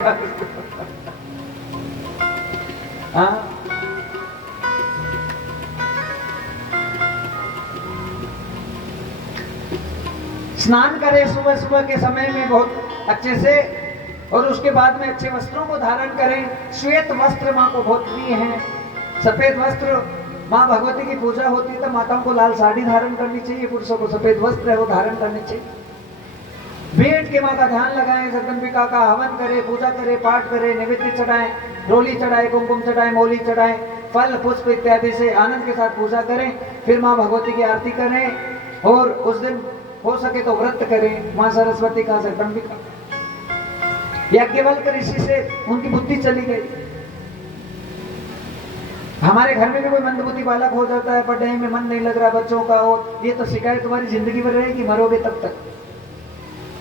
हाँ, स्नान करे सुबह सुबह के समय में बहुत अच्छे से, और उसके बाद में अच्छे वस्त्रों को धारण करें। श्वेत वस्त्र माँ को बहुत प्रिय है। सफेद वस्त्र, माँ भगवती की पूजा होती है तो माताओं को लाल साड़ी धारण करनी चाहिए, पुरुषों को सफेद वस्त्र है वो धारण करने चाहिए। बैठ के माँ का ध्यान लगाएं, जगदम्बिका का हवन करें, पूजा करें, पाठ करें, नैवेद्य चढ़ाएं, रोली चढ़ाएं, कुमकुम चढ़ाएं, मौली चढ़ाएं, फल पुष्प इत्यादि से आनंद के साथ पूजा करें। फिर माँ भगवती की आरती करें और उस दिन हो सके तो व्रत करें माँ सरस्वती का, जगदम्बिका। याज्ञवल्क्य ऋषि से उनकी बुद्धि चली गई। हमारे घर में भी कोई मंदबुद्धि बालक हो जाता है, पढ़ाई में मन नहीं लग रहा बच्चों का, और ये तो शिकायत तुम्हारी जिंदगी भर रहेगी, मरोगे तब तक।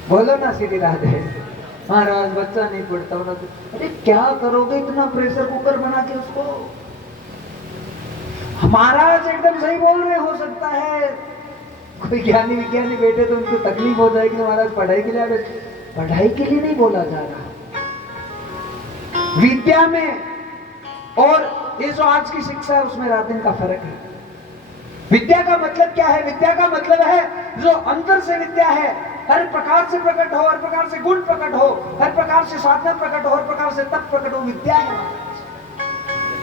बोलो ना सीधी राधे, महाराज बच्चा नहीं पढ़ता। अरे क्या करोगे इतना प्रेशर कुकर बना के उसको। महाराज एकदम सही बोल रहे, हो सकता है कोई ज्ञानी विज्ञानी बैठे तो उनको तकलीफ हो जाएगी, महाराज पढ़ाई के लिए। पढ़ाई के लिए नहीं बोला जा रहा, विद्या में और ये जो आज की शिक्षा है उसमें रात दिन का फर्क है। विद्या का मतलब क्या है? विद्या का मतलब है जो अंदर से विद्या है, हर प्रकार से प्रकट हो, हर प्रकार से गुण प्रकट हो, हर प्रकार से साधना प्रकट हो, हर प्रकार से तप प्रकट हो, विद्या है।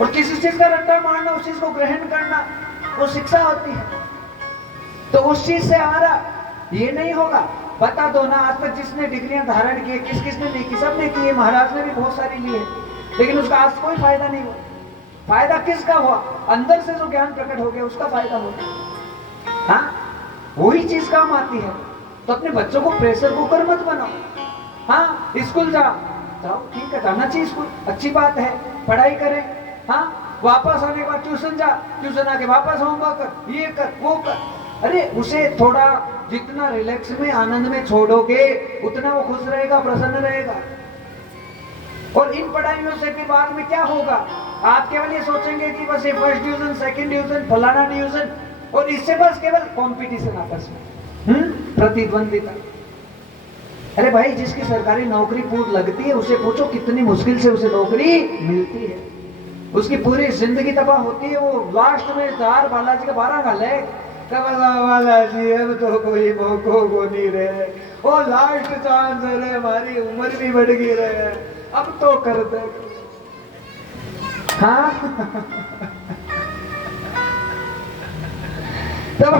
और किसी चीज का रट्टा मारना, उस चीज को ग्रहण करना, वो शिक्षा होती है। तो उस चीज से हमारा ये नहीं होगा। बता दो ना, आज तक जिसने डिग्रियां धारण की, किस किसने नहीं की? सबने की है, महाराज ने भी बहुत सारी ली है, लेकिन उसका आज कोई फायदा नहीं हुआ। फायदा किसका हुआ? अंदर से जो ज्ञान प्रकट हो गया उसका फायदा हो गया। हाँ, वही चीज काम आती है। तो अपने बच्चों को प्रेशर कुकर मत बनाओ। हाँ, स्कूल जाओ, ठीक है, जाना चाहिए स्कूल, अच्छी बात है, पढ़ाई करें। हाँ, वापस आने के बाद ट्यूशन जा, ट्यूशन आके वापस होमवर्क कर, ये कर, वो कर। अरे उसे थोड़ा जितना रिलैक्स में, आनंद में छोड़ोगे उतना वो खुश रहेगा, प्रसन्न रहेगा। और इन पढ़ाइयों से फिर बाद में क्या होगा? आप केवल ये सोचेंगे कि बस ये फर्स्ट डिवीजन, सेकंड डिवीजन, फलाना डिवीजन, और इससे बस केवल कंपटीशन आपस में, प्रतिद्वंदिता। अरे भाई, जिसकी सरकारी नौकरी पूरी लगती है उसे पूछो कितनी मुश्किल से उसे नौकरी मिलती है। उसकी पूरी जिंदगी तबाह होती है, वो लास्ट में चार बालाजी का 12 गाले, बालाजी अब तो कोई मौको को नहीं रहे, वो लास्ट चांस है, हमारी उम्र भी बढ़ गई रहे, अब तो कर दे। हाँ तो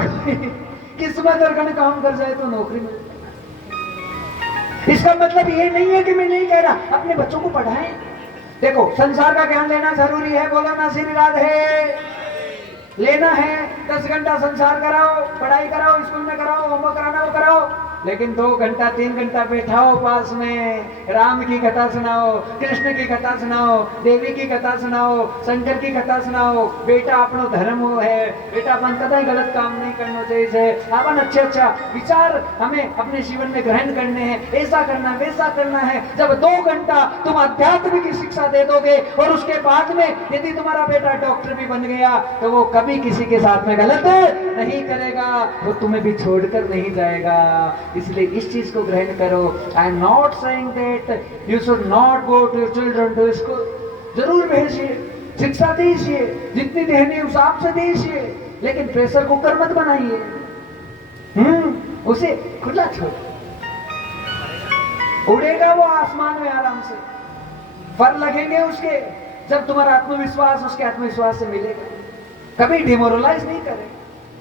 किस्मत अगर काम कर जाए तो नौकरी मिल जाए। इसका मतलब ये नहीं है कि मैं नहीं कह रहा अपने बच्चों को पढ़ाएं। देखो, संसार का ज्ञान लेना जरूरी है, बोलो ना श्री राधे। लेना है, 10 घंटा संसार कराओ, पढ़ाई कराओ, स्कूल में कराओ, होमवर्क कराना वो कराओ, लेकिन 2 घंटा 3 घंटा बैठाओ पास में, राम की कथा सुनाओ, कृष्ण की कथा सुनाओ, देवी की कथा सुनाओ, शंकर की कथा सुनाओ। बेटा अपनो धर्म वो है, बेटा अपन कदा ही गलत काम नहीं करना चाहिए, अपन अच्छे अच्छा विचार हमें अपने जीवन में ग्रहण करने हैं, ऐसा करना वैसा करना है। जब 2 घंटा तुम अध्यात्म की शिक्षा दे दोगे और उसके बाद में यदि तुम्हारा बेटा डॉक्टर भी बन गया तो वो कभी किसी के साथ में गलत नहीं करेगा, वो तुम्हें भी छोड़कर नहीं जाएगा। इसलिए इस चीज को ग्रहण करो। I am not saying that you should not go to your children to school. जरूर भेजिए, शिक्षा दीजिए, जितनी देनी उस हिसाब से दीजिए, लेकिन प्रेशर कुकर मत बनाइए। उसे खुला छोड़, उड़ेगा वो आसमान में आराम से, फल लगेंगे उसके, जब तुम्हारा आत्मविश्वास उसके आत्मविश्वास से मिलेगा। कभी डिमोरलाइज नहीं करे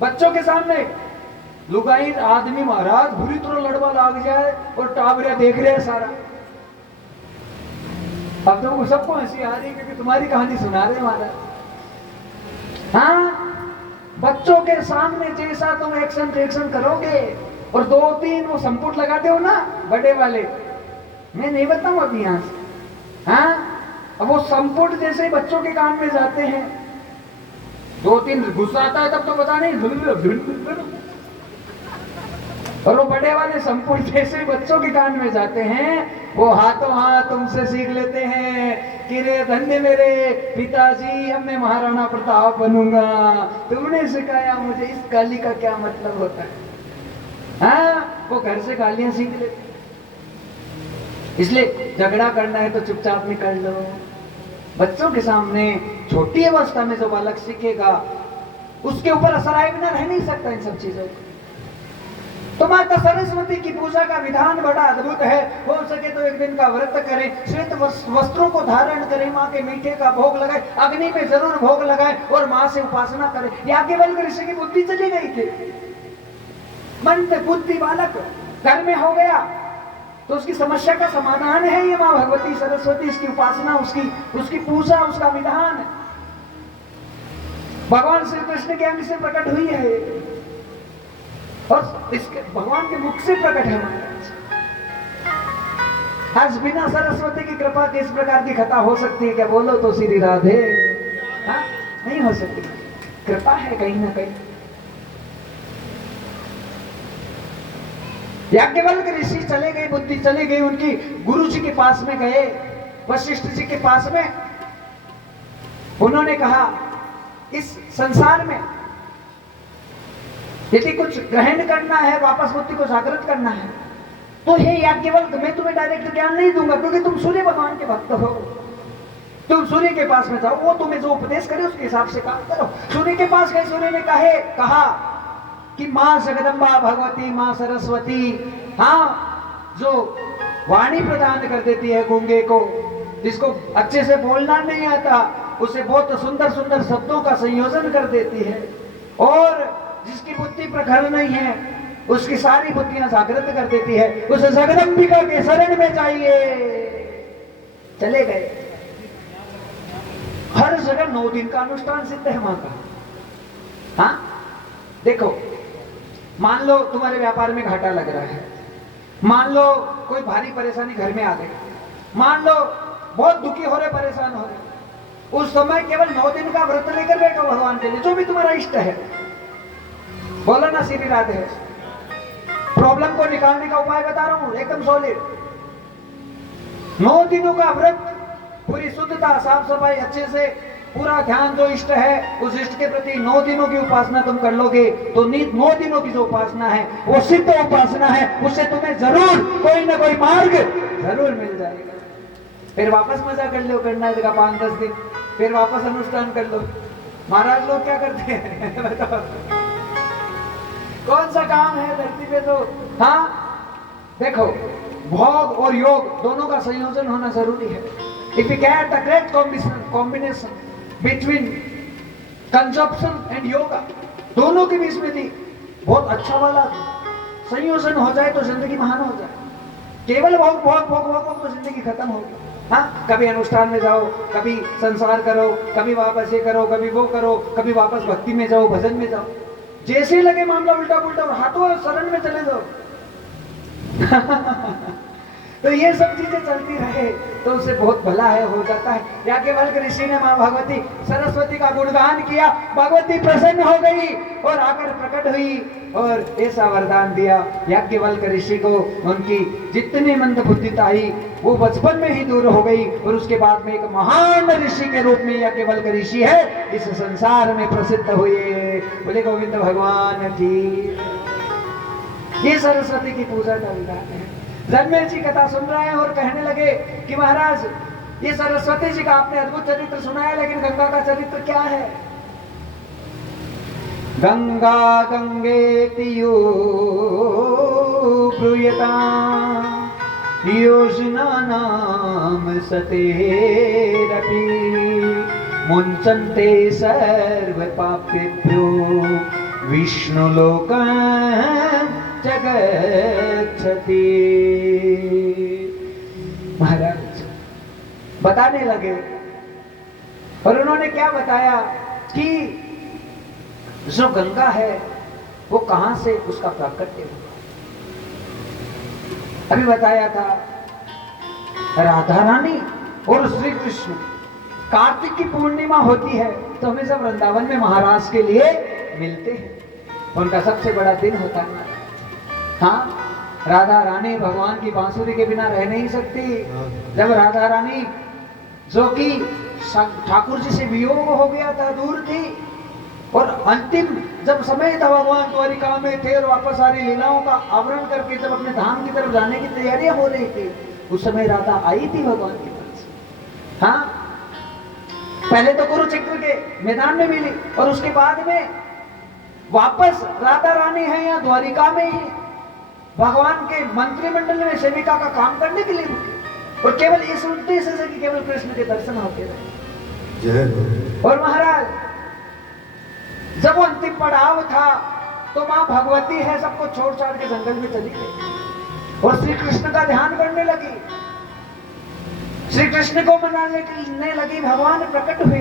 बच्चों के सामने। लुगाई आदमी महाराज बुरी तरह लड़वा लाग जाए और टाबरिया देख रहे हैं सारा। अब तो सबको हंसी आ रही है क्योंकि तुम्हारी कहानी सुना रहे महाराज। हाँ, बच्चों के सामने जैसा तुम एक्शन रिएक्शन करोगे और 2-3 वो संपुट लगाते हो ना बड़े वाले, मैं नहीं बताऊं अभी यहां से। हाँ, अब वो संपुट जैसे ही बच्चों के कान में जाते हैं, 2-3 गुस्सा आता है तब तो पता नहीं, और वो बड़े वाले संपुट जैसे ही बच्चों के कान में जाते हैं, वो हाथों हाथ तुमसे सीख लेते हैं कि रे धन्य मेरे पिताजी, अब मैं महाराणा प्रताप बनूंगा, तुमने सिखाया मुझे इस गाली का क्या मतलब होता है। हाँ, वो घर से गालियां सीख लेते। इसलिए झगड़ा करना है तो चुपचाप में कर लो। बच्चों के सामने छोटी अवस्था में जो बालक सीखेगा उसके ऊपर असर आए बिना रह नहीं सकता इन सब चीजों को। तो माता सरस्वती की पूजा का विधान बड़ा अद्भुत है। हो सके तो एक दिन का व्रत करें, श्वेत वस्त्रों को धारण करें, माँ के मीठे का भोग लगाए, अग्नि में जरूर भोग लगाए और माँ से उपासना करें। याज्ञवल्क्य ऋषि की बुद्धि चली गई थी, मन में बुद्धि बालक घर में हो गया, तो उसकी समस्या का समाधान है ये माँ भगवती सरस्वती, इसकी उपासना, उसकी पूजा, उसका विधान भगवान श्री कृष्ण के अंग से प्रकट हुई है और इसके भगवान के मुख से प्रकट है। आज बिना सरस्वती की कृपा के इस प्रकार की कथा हो सकती है क्या? बोलो तो श्री राधे। हाँ, नहीं हो सकती। कृपा है कहीं ना कहीं। याज्ञवल्क्य ऋषि चले गए, बुद्धि चली गई उनकी, गुरु जी के पास में गए, वशिष्ठ जी के पास में। उन्होंने कहा इस संसार में यदि कुछ ग्रहण करना है, वापस बुद्धि को जागृत करना है, तो हे याज्ञवल्क्य, मैं तुम्हें डायरेक्ट ज्ञान नहीं दूंगा क्योंकि तुम सूर्य भगवान के भक्त हो। तुम सूर्य के पास में जाओ, वो तुम्हें जो उपदेश करे उसके हिसाब से काम करो। सूर्य के पास गए, सूर्य ने कहा कि माँ जगदम्बा भगवती, माँ सरस्वती, हाँ, जो वाणी प्रदान कर देती है गूंगे को, जिसको अच्छे से बोलना नहीं आता उसे बहुत सुंदर सुंदर शब्दों का संयोजन कर देती है, और जिसकी बुद्धि प्रखर नहीं है उसकी सारी बुद्धियां जागृत कर देती है, उसे जगदम्बिका के शरण में जाइए। चले गए। हर जगह 9 दिन का अनुष्ठान सिद्ध है मां का। हाँ, देखो, मान लो तुम्हारे व्यापार में घाटा लग रहा है, मान लो कोई भारी परेशानी घर में आ गई, मान लो बहुत दुखी हो रहे, परेशान हो रहे, उस समय केवल 9 दिन का व्रत लेकर बैठो भगवान के लिए, जो भी तुम्हारा इष्ट है। बोलो ना श्री राधे। प्रॉब्लम को निकालने का उपाय बता रहा हूं, एकदम सॉलिड। 9 दिनों का व्रत, पूरी शुद्धता, साफ सफाई, अच्छे से पूरा ध्यान, जो इष्ट है उस इष्ट के प्रति 9 दिनों की उपासना तुम कर लोगे तो 9 दिनों की जो उपासना है वो सिद्ध उपासना है, उससे तुम्हें जरूर कोई ना कोई मार्ग जरूर मिल जाएगा। फिर वापस मजा कर लो, करना है 5-10 दिन, फिर वापस अनुष्ठान कर लो। महाराज लोग क्या करते हैं बताओ, कौन सा काम है धरती पे? तो हाँ, देखो, भोग और योग दोनों का संयोजन होना जरूरी है। If you get a great combination between consumption and yoga, दोनों के बीच में भी बहुत अच्छा वाला संयोजन हो जाए तो जिंदगी महान हो जाए। केवल भोग भोग भोग भोग तो जिंदगी खत्म होगी। हाँ, कभी अनुष्ठान में जाओ, कभी संसार करो, कभी वापस ये करो, कभी वो करो, कभी वापस भक्ति में जाओ, भजन में जाओ, जैसे लगे मामला उल्टा पुल्टा, और हाथों शरण में चले जाओ। तो ये सब चीजें चलती रहे तो उससे बहुत भला है, हो जाता है। याज्ञवल्क्य ऋषि ने माँ भगवती सरस्वती का गुणगान किया, भगवती प्रसन्न हो गई और आकर प्रकट हुई और ऐसा वरदान दिया याज्ञवल्क्य ऋषि को। उनकी जितनी मंद बुद्धिता आई वो बचपन में ही दूर हो गई और उसके बाद में एक महान ऋषि के रूप में याज्ञवल्क्य ऋषि है इस संसार में प्रसिद्ध हुए। बोले गोविंद भगवान की। ये सरस्वती की पूजा का विधान है। जन्मेर जी कथा सुन रहे हैं और कहने लगे कि महाराज, ये सरस्वती जी का आपने अद्भुत चरित्र सुनाया, लेकिन गंगा का चरित्र क्या है? गंगा गंगेति यो ब्रूयता योजना नाम सतेरपि मुंचन्ते सर्व पापेभ्यो विष्णुलोकं जगच्छति। महाराज बताने लगे और उन्होंने क्या बताया कि जो गंगा है वो कहां से उसका प्राकट्य हुआ। अभी बताया था राधा रानी और श्री कृष्ण, कार्तिक की पूर्णिमा होती है तो हमें सब वृंदावन में महाराज के लिए मिलते हैं, उनका सबसे बड़ा दिन होता है। हाँ, राधा रानी भगवान की बांसुरी के बिना रह नहीं सकती। जब राधा रानी जो कि ठाकुर जी से वियोग हो गया था, दूर थी, और अंतिम जब समय था भगवान द्वारिका में थे और वापस सारी लीलाओं का आवरण करके जब अपने धाम की तरफ जाने की तैयारियां हो रही थी, उस समय राधा आई थी भगवान के पास। हाँ, पहले तो कुरुक्षेत्र के मैदान में मिली और उसके बाद में वापस राधा रानी है या द्वारिका में ही भगवान के मंत्रिमंडल में सेविका का काम करने के लिए रुके, और केवल इस उद्देश्य से कि केवल कृष्ण के दर्शन होते रहे। और महाराज जब वो अंतिम पड़ाव था तो मां भगवती है सबको छोड़ छाड़ के जंगल में चली गई और श्री कृष्ण का ध्यान करने लगी। श्री कृष्ण को मनाने लगी, भगवान प्रकट हुए,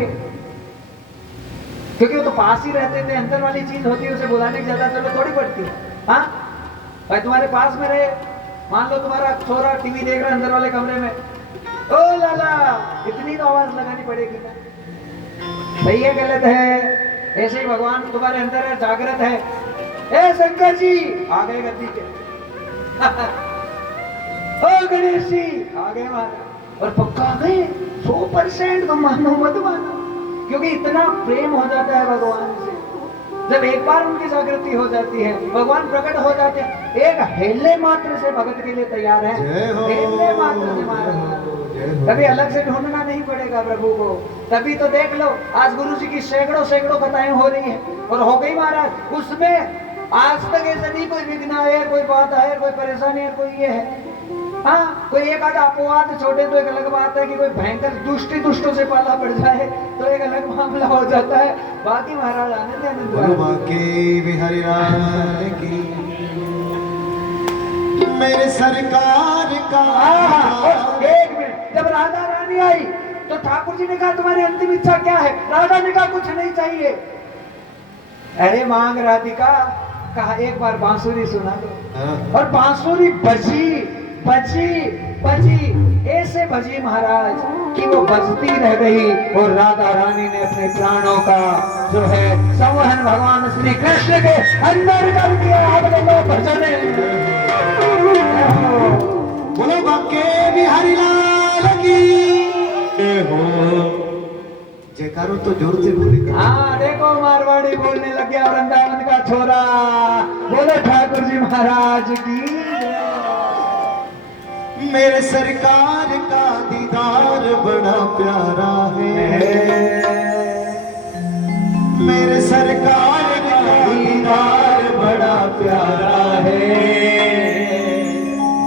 क्योंकि वो तो पास ही रहते थे, अंदर वाली चीज होती है, उसे बुलाने की ज्यादा जरूरत थोड़ी पड़ती है। हाँ, भाई तुम्हारे पास में रहे, मान लो तुम्हारा छोरा टीवी देख रहा है अंदर वाले कमरे में, ओ लाला, इतनी तो आवाज लगानी पड़ेगी ना। सही है गलत है? ऐसे ही भगवान तुम्हारे अंदर है, जागृत है। ए शंकर जी आ गए गद्दी पे, ओ गणेश जी आ गए महाराज, और पक्का आ गए 100%, तो मानो मत मानो, क्योंकि इतना प्रेम हो जाता है भगवान से। जब एक बार उनकी जागृति हो जाती है, भगवान प्रकट हो जाते हैं, एक हेले मात्र से भगत के लिए तैयार है। हेले मात्र से महाराज, कभी अलग से ढूंढना नहीं पड़ेगा प्रभु को। तभी तो देख लो आज गुरु जी की सैकड़ों कथाएं हो रही हैं, और हो गई महाराज, उसमें आज तक ऐसा नहीं कोई विघ्न है, कोई बात है, कोई परेशानी है, कोई ये है। हाँ, कोई एक आधा अपवाद छोटे तो एक अलग बात है कि कोई भयंकर दुष्टों से पाला पड़ जाए तो एक अलग मामला हो जाता है। बाकी महाराज आनंद की मेरे सरकार का। एक मिनट, जब राधा रानी आई तो ठाकुर जी ने कहा तुम्हारी अंतिम इच्छा क्या है? राधा ने कहा कुछ नहीं चाहिए। अरे मांग राधिका, कहा एक बार बांसुरी सुना दो। और बांसुरी बजी ऐसे बजी महाराज कि वो बजती रह गई, और राधा रानी ने अपने प्राणों का जो है संवहन भगवान श्री कृष्ण के अंदर कर दिया। भजन बोलो बाके बिहारी लाल की हो, जयकारो तो जोर से बोलेगा। हाँ देखो मारवाड़ी बोलने लग गया, वृंदावन का छोरा। बोलो ठाकुर जी महाराज की। मेरे सरकार का दीदार बड़ा प्यारा है, मेरे सरकार का दीदार बड़ा प्यारा है।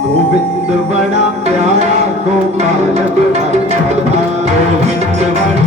गोविंद बड़ा प्यारा, गोपाल बड़ा प्यारा, गोविंद बड़ा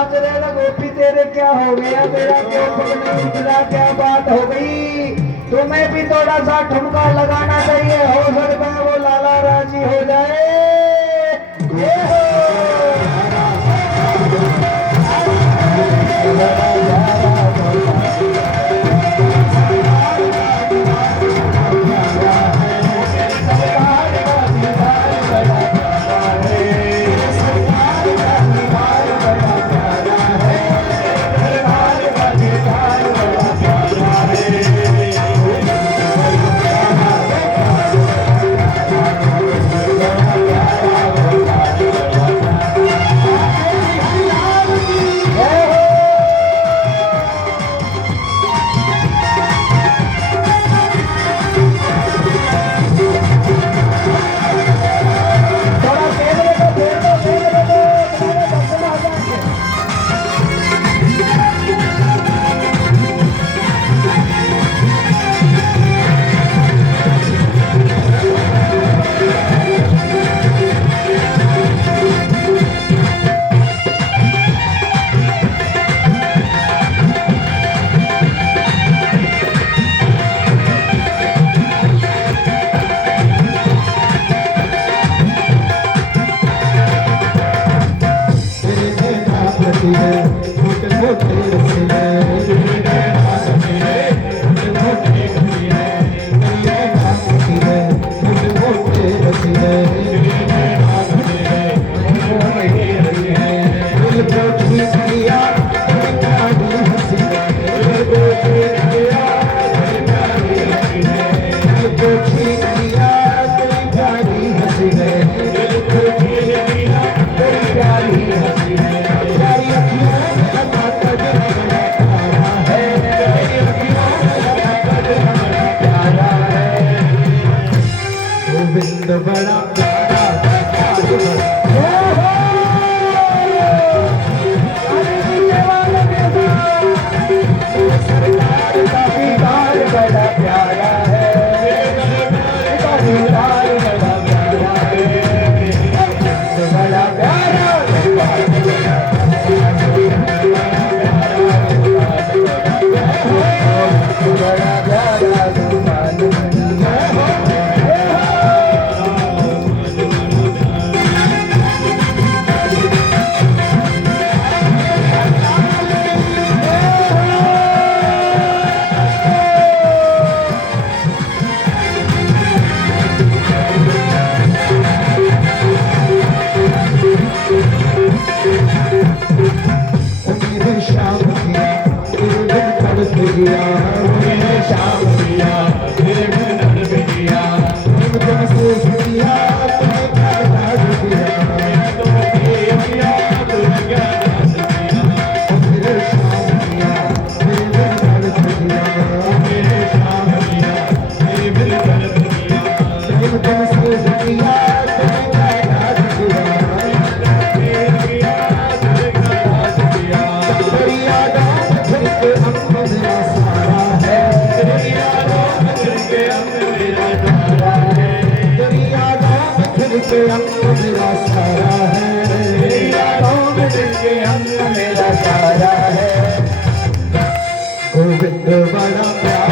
नाच रहे थे गोपी तेरे क्या हो गया, तेरा क्यों पग नहीं निकला, क्या बात हो गई। तुम्हें भी थोड़ा सा ठुमका लगाना चाहिए, हो सकता है वो लाला राजी हो जाए। ये हो बड़ा गोविंद बड़ा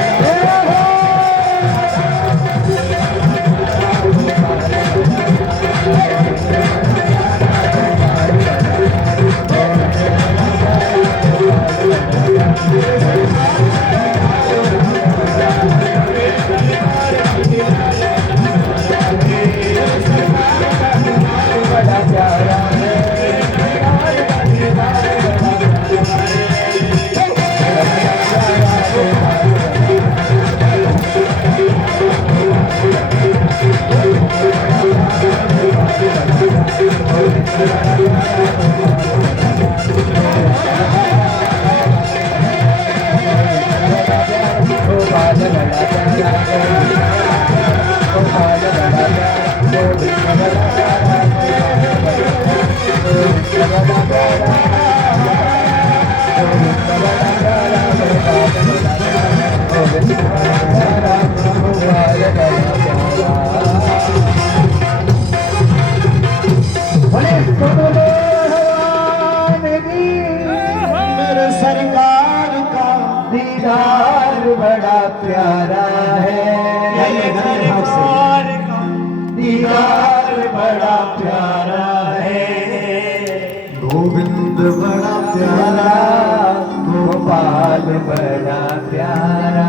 प्यारा है, गोविंद बड़ा प्यारा, गोपाल बड़ा प्यारा,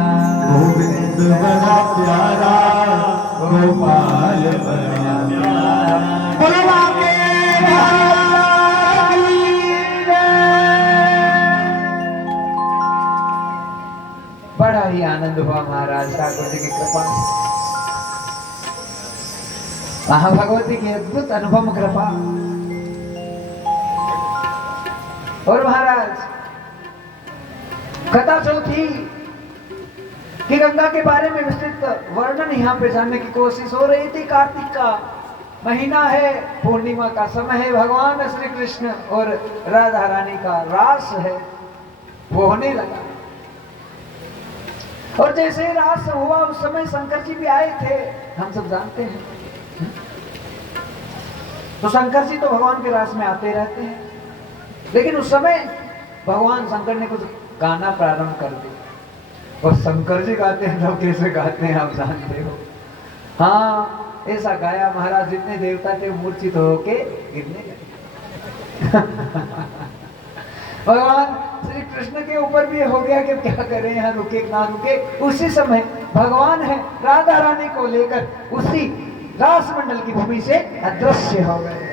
गोविंद बड़ा प्यारा, गोपाल बड़ा प्यारा। बोलवा के बड़ा ही आनंद हुआ महाराज ठाकुर जी की कृपा से। महाभगवती की अद्भुत अनुपम कृपा। और महाराज कथा चौथी कि गंगा के बारे में विस्तृत वर्णन यहाँ पे जानने की कोशिश हो रही थी। कार्तिक का महीना है, पूर्णिमा का समय है, भगवान श्री कृष्ण और राधा रानी का रास है, वो होने लगा। और जैसे ही रास हुआ उस समय शंकर जी भी आए थे, हम सब जानते हैं। तो शंकर जी तो भगवान के रास में आते रहते हैं, लेकिन उस समय भगवान शंकर ने कुछ गाना प्रारंभ कर दिया। और शंकर जी गाते हैं तो कैसे गाते हैं आप जानते हो। हाँ, ऐसा गाया महाराज, जितने देवता थे मूर्छित होके गिरने लगे। भगवान श्री कृष्ण के ऊपर भी हो गया कि क्या करें, यहाँ रुके ना रुके। उसी समय भगवान है राधा रानी को लेकर उसी रास मंडल की भूमि से अदृश्य हो गए।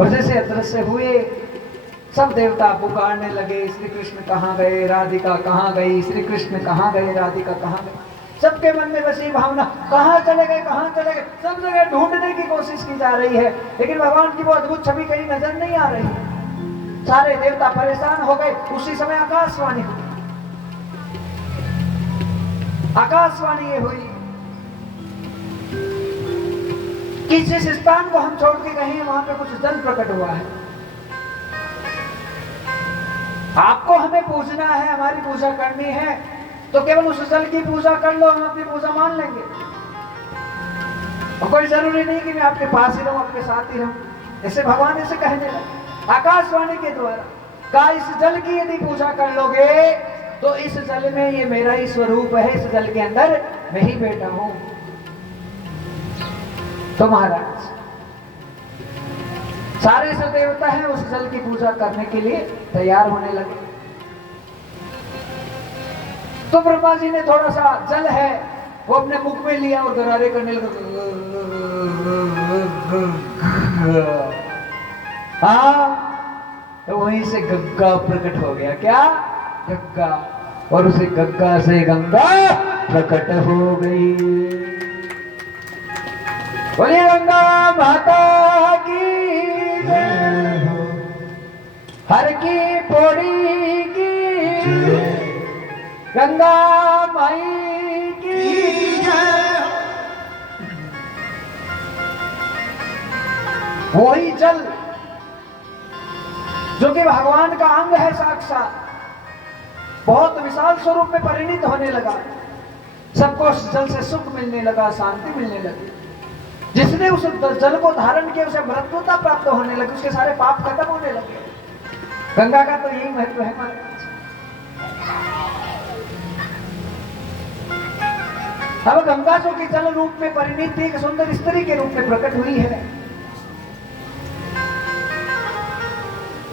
और जैसे अदृश्य हुए सब देवता पुकारने लगे, श्री कृष्ण कहाँ गए, राधिका कहाँ गई, श्री कृष्ण कहाँ गए, राधिका कहाँ गए। सबके मन में बस ये भावना, कहाँ चले गए, कहाँ चले गए। सब जगह ढूंढने की कोशिश की जा रही है, लेकिन भगवान की वो अद्भुत छवि कहीं नजर नहीं आ रही है। सारे देवता परेशान हो गए। उसी समय आकाशवाणी हुई। आकाशवाणी ये हुई कि जिस स्थान को हम छोड़ के गए हैं वहां पे कुछ जल प्रकट हुआ है। आपको हमें पूजना है, हमारी पूजा करनी है, तो केवल उस जल की पूजा कर लो, हम अपनी पूजा मान लेंगे। और कोई जरूरी नहीं कि मैं आपके पास ही रहूं, आपके साथ ही रहूं। ऐसे भगवान ऐसे कहने लगे आकाशवाणी के द्वारा, का इस जल की यदि पूजा कर लोगे तो इस जल में ये मेरा ही स्वरूप है, इस जल के अंदर मैं ही बैठा हूं। तो महाराज सारे जो देवता हैं उस जल की पूजा करने के लिए तैयार होने लगे। तो ब्रह्मा जी ने थोड़ा सा जल है वो अपने मुख में लिया और गरारे करने लगे। तो वहीं से गंगा प्रकट हो गया। क्या? गंगा। और उसे गंगा से गंगा प्रकट हो गई। बोलिए गंगा माता की जय, हर की पौड़ी की, गंगा माई की जय। वही जल जो कि भगवान का अंग है साक्षात, बहुत विशाल स्वरूप में परिणित होने लगा। सबको उस जल से सुख मिलने लगा, शांति मिलने लगी। जिसने उस जल को धारण किया उसे मृत्युता प्राप्त होने लगी, उसके सारे पाप खत्म होने लगे। गंगा का तो यही महत्व है महाराज। अब गंगा जो कि जल रूप में परिणित थी, एक सुंदर स्त्री के रूप में प्रकट हुई है।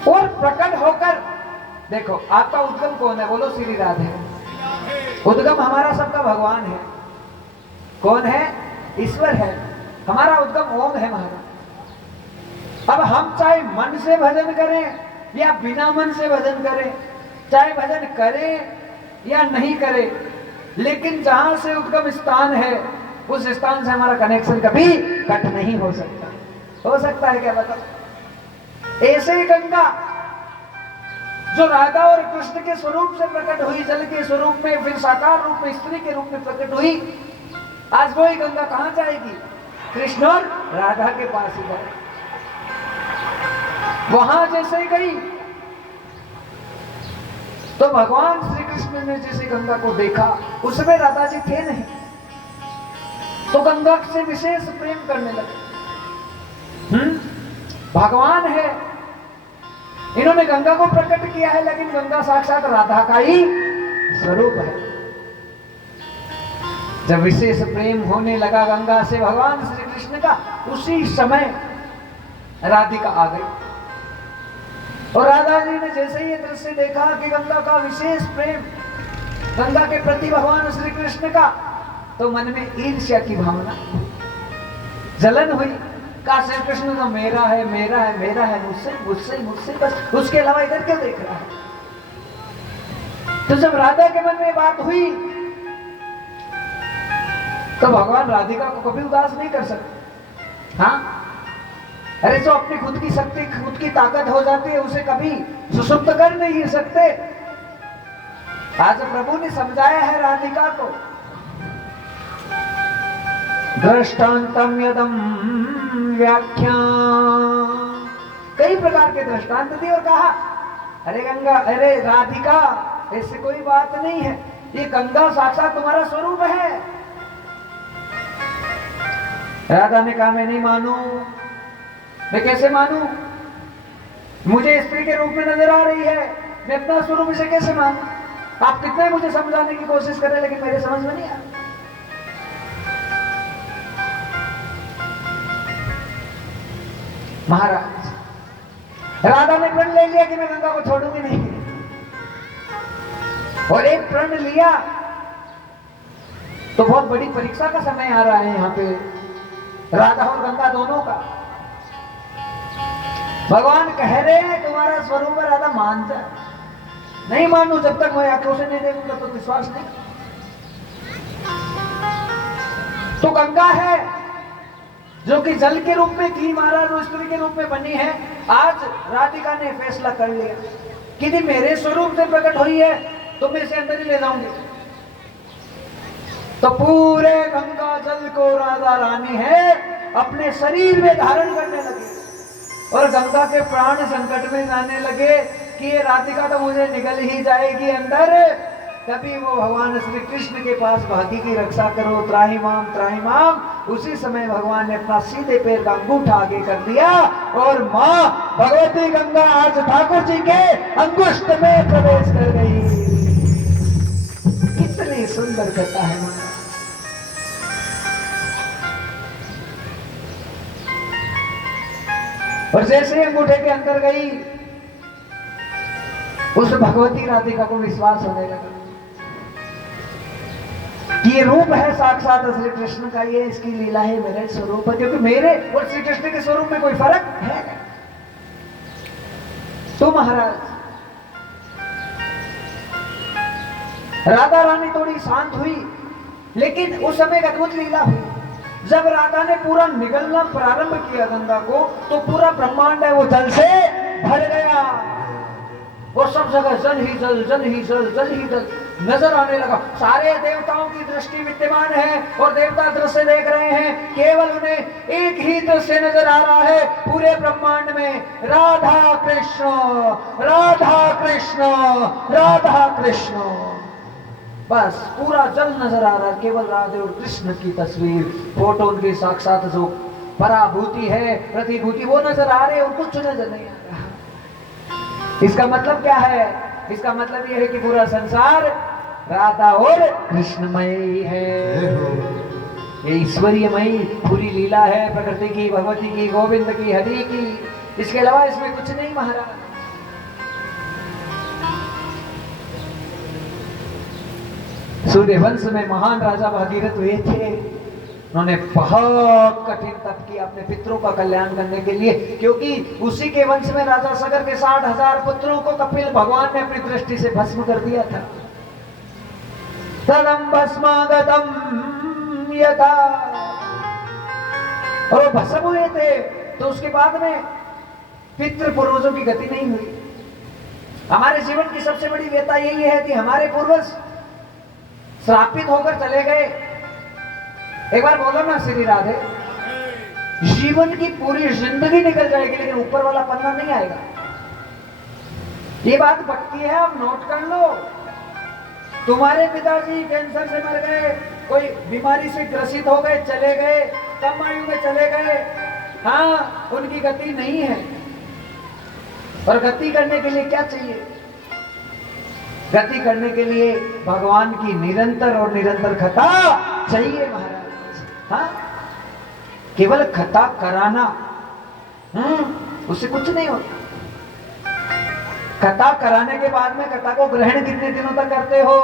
और प्रकट होकर देखो, आपका उद्गम कौन है? बोलो श्री राधे। उद्गम हमारा सबका भगवान है। कौन है? ईश्वर है। हमारा उद्गम ओम है महाराज। अब हम चाहे मन से भजन करें या बिना मन से भजन करें, चाहे भजन करें या नहीं करें, लेकिन जहां से उद्गम स्थान है उस स्थान से हमारा कनेक्शन कभी कट नहीं हो सकता। हो सकता है क्या? बताओ। ऐसे ही गंगा जो राधा और कृष्ण के स्वरूप से प्रकट हुई, जल के स्वरूप में, फिर साकार रूप में, स्त्री के रूप में प्रकट हुई, आज वही गंगा कहां जाएगी? कृष्ण और राधा के पास ही जाएगी। वहां जैसे गई तो भगवान श्री कृष्ण ने जैसे गंगा को देखा, उसमें राधा जी थे नहीं, तो गंगा से विशेष प्रेम करने लगे। भगवान है, इन्होंने गंगा को प्रकट किया है, लेकिन गंगा साक्षात राधा का ही स्वरूप है। जब विशेष प्रेम होने लगा गंगा से भगवान श्री कृष्ण का, उसी समय राधिका आ गई। और राधा जी ने जैसे ही ये दृश्य देखा कि गंगा का विशेष प्रेम, गंगा के प्रति भगवान श्री कृष्ण का, तो मन में ईर्ष्या की भावना, जलन हुई। कहा श्री कृष्ण तो मेरा है, मेरा है, मेरा है, मुझसे मुझसे मुझसे बस, उसके अलावा इधर क्यों देख रहा है। तो जब राधा के मन में बात हुई तो भगवान राधिका को कभी उदास नहीं कर सकते। हाँ, अरे जो अपनी खुद की शक्ति, खुद की ताकत हो जाती है, उसे कभी सुसुप्त कर नहीं सकते। आज प्रभु ने समझाया है राधिका को, दृष्टांतम यदम व्याख्यान, कई प्रकार के दृष्टांत दिए और कहा अरे गंगा, अरे राधिका, ऐसी कोई बात नहीं है, ये गंगा साक्षात तुम्हारा स्वरूप है। राधा ने कहा मैं नहीं मानू, मैं कैसे मानू, मुझे स्त्री के रूप में नजर आ रही है, मैं अपना स्वरूप इसे कैसे मानू। आप कितने मुझे समझाने की कोशिश कर रहे हैं, लेकिन मेरे समझ में नहीं आ रहा। महाराज, राधा ने प्रण ले लिया कि मैं गंगा को छोड़ूंगी नहीं, और एक प्रण लिया तो बहुत बड़ी परीक्षा का समय आ रहा है यहाँ पे राधा और गंगा दोनों का। भगवान कह रहे हैं तुम्हारा स्वरूप है राधा, मान जा। नहीं मानू, जब तक मैं आंखों से नहीं देखूंगा तो विश्वास नहीं। तो गंगा है जो कि जल के रूप में थी, महाराज वो स्त्री के रूप में बनी है। आज राधिका ने फैसला कर लिया कि यदि मेरे स्वरूप से प्रकट हुई है तो मैं इसे अंदर ही ले जाऊंगी। तो पूरे गंगा जल को राधा रानी है अपने शरीर में धारण करने लगे, और गंगा के प्राण संकट में जाने लगे कि ये राधिका तो मुझे निकल ही जाएगी अंदर। तभी वो भगवान श्री कृष्ण के पास भागी की रक्षा करो, त्राही माम त्राही माम। उसी समय भगवान ने अपना सीधे पैर का अंगूठा आगे कर दिया और माँ भगवती गंगा आज ठाकुर जी के अंगुष्ठ में प्रवेश कर गई। कितनी सुंदर कथा है माँ। और जैसे ही अंगूठे के अंदर गई, उस भगवती राधिका को विश्वास होने लगा कि ये रूप है साक्षात श्री कृष्ण का, ये इसकी लीला है, मेरे स्वरूप है। क्योंकि मेरे और श्री कृष्ण के स्वरूप में कोई फर्क है। तो महाराज, राधा रानी थोड़ी शांत हुई, लेकिन उस समय एक अद्भुत लीला हुई। जब राधा ने पूरा निगलना प्रारंभ किया गंगा को, तो पूरा ब्रह्मांड है वो जल से भर गया। वो सब जगह जल ही जल, जल ही जल, जल ही जल नजर आने लगा। सारे देवताओं की दृष्टि विद्यमान है और देवता दृश्य देख रहे हैं। केवल उन्हें एक ही दृश्य नजर आ रहा है पूरे ब्रह्मांड में, राधा कृष्ण, राधा कृष्ण, राधा कृष्ण। बस पूरा जल नजर आ रहा है, केवल राधे और कृष्ण की तस्वीर, फोटो उनकी साक्षात जो पराभूति है, प्रतिभूति, वो नजर आ रहे और कुछ नजर नहीं आ रहा। इसका मतलब क्या है? इसका मतलब यह है कि पूरा संसार राधा और कृष्णमयी है। ये ईश्वरीयमयी पूरी लीला है, प्रकृति की, भगवती की, गोविंद की, हरि की। इसके अलावा इसमें कुछ नहीं महाराज। सूर्यवंश में महान राजा भागीरथ हुए थे। उन्होंने बहुत कठिन तप किया अपने पितरों का कल्याण करने के लिए, क्योंकि उसी के वंश में राजा सगर के 60,000 पुत्रों को कपिल भगवान ने अपनी दृष्टि से भस्म कर दिया था। तदम भस्मागतम यथा, और वो भस्म हुए थे। तो उसके बाद में पितृ पूर्वजों की गति नहीं हुई। हमारे जीवन की सबसे बड़ी व्यथा यही है कि हमारे पूर्वज श्रापित होकर चले गए। एक बार बोलो ना श्री राधे। जीवन की पूरी जिंदगी निकल जाएगी, लेकिन ऊपर वाला पन्ना नहीं आएगा। ये बात पक्की है, आप नोट कर लो। तुम्हारे पिताजी कैंसर से मर गए, कोई बीमारी से ग्रसित हो गए, चले गए, कम आयु में चले गए। हाँ, उनकी गति नहीं है। और गति करने के लिए क्या चाहिए? गति करने के लिए भगवान की निरंतर और निरंतर कथा चाहिए महाराज। हाँ, केवल कथा कराना उससे कुछ नहीं होता। कथा कराने के बाद में कथा को ग्रहण कितने दिनों तक करते हो,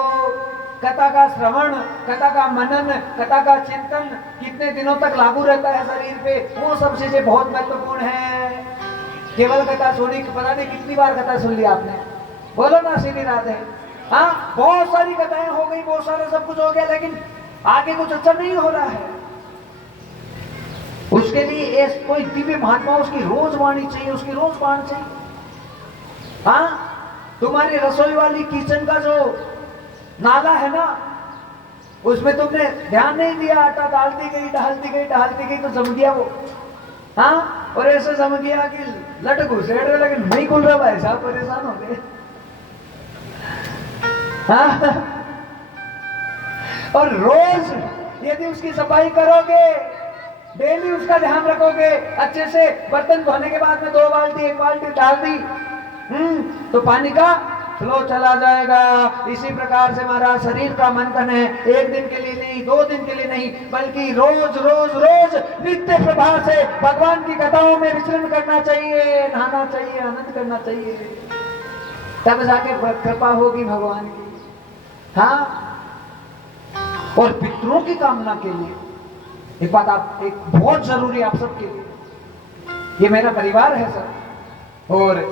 कथा का श्रवण, कथा का मनन, कथा का चिंतन कितने दिनों तक लागू रहता है शरीर पे, वो सब चीजें बहुत महत्वपूर्ण है। केवल कथा सुनी, पता नहीं कितनी बार कथा सुन ली आपने, बोलो ना सीधी राधे। हाँ, बहुत सारी कथाएं हो गई, बहुत सारा सब कुछ हो गया, लेकिन आगे कुछ अच्छा नहीं हो रहा है। उसके लिए कोई दिव्य महात्मा, उसकी रोज वाणी चाहिए, उसकी रोज वाणी चाहिए। हाँ, तुम्हारी रसोई वाली किचन का जो नाला है ना, उसमें तुमने ध्यान नहीं दिया, आटा डालती गई डालती गई डालती गई तो जम गया वो। हाँ, और ऐसे जम गया कि लट घुसेड़ रहे, लेकिन नहीं खुल रहा भाई साहब, परेशान हो गए। हाँ, और रोज यदि उसकी सफाई करोगे, डेली उसका ध्यान रखोगे, अच्छे से बर्तन धोने के बाद में 2 बाल्टी 1 बाल्टी डाल दी, तो पानी का फ्लो चला जाएगा। इसी प्रकार से हमारा शरीर का मंथन है, 1 दिन के लिए नहीं, 2 दिन के लिए नहीं, बल्कि रोज रोज रोज नित्य प्रभाव से भगवान की कथाओं में विचरण करना चाहिए, नहाना चाहिए, आनंद करना चाहिए, तब जाके कृपा होगी भगवान की। हाँ, और पितरों की कामना के लिए एक बात, आप एक बहुत जरूरी आप सबके लिए, ये मेरा परिवार है सर, और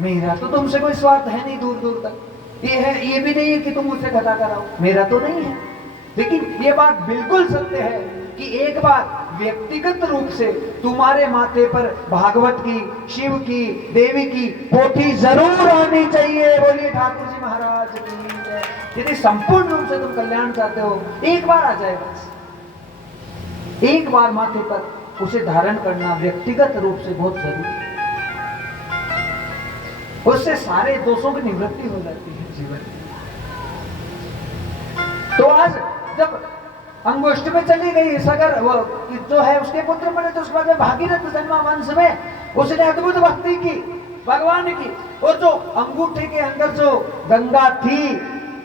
मेरा तो तुमसे कोई स्वार्थ है नहीं दूर दूर तक। ये भी नहीं है कि तुम मुझसे कथा कराओ, मेरा तो नहीं है, लेकिन ये बात बिल्कुल सत्य है कि एक बार व्यक्तिगत रूप से तुम्हारे माथे पर भागवत की, शिव की, देवी की पोथी जरूर आनी चाहिए। बोलिए ठाकुर जी महाराज की जय। यदि संपूर्ण रूप से तुम कल्याण चाहते हो, एक बार आ जाए, बस एक बार माथे पर उसे धारण करना व्यक्तिगत रूप से बहुत जरूरी है। उससे सारे दोषों की निवृत्ति हो जाती है जीवन में। तो आज जब अंगुष्ठ में चली गई सगर, वो जो है उसके पुत्र बने, तो उसके बाद भागीरथ जन्मा वंश में, उसने अद्भुत भक्ति की भगवान की, और जो अंगूठे के अंदर जो गंगा थी,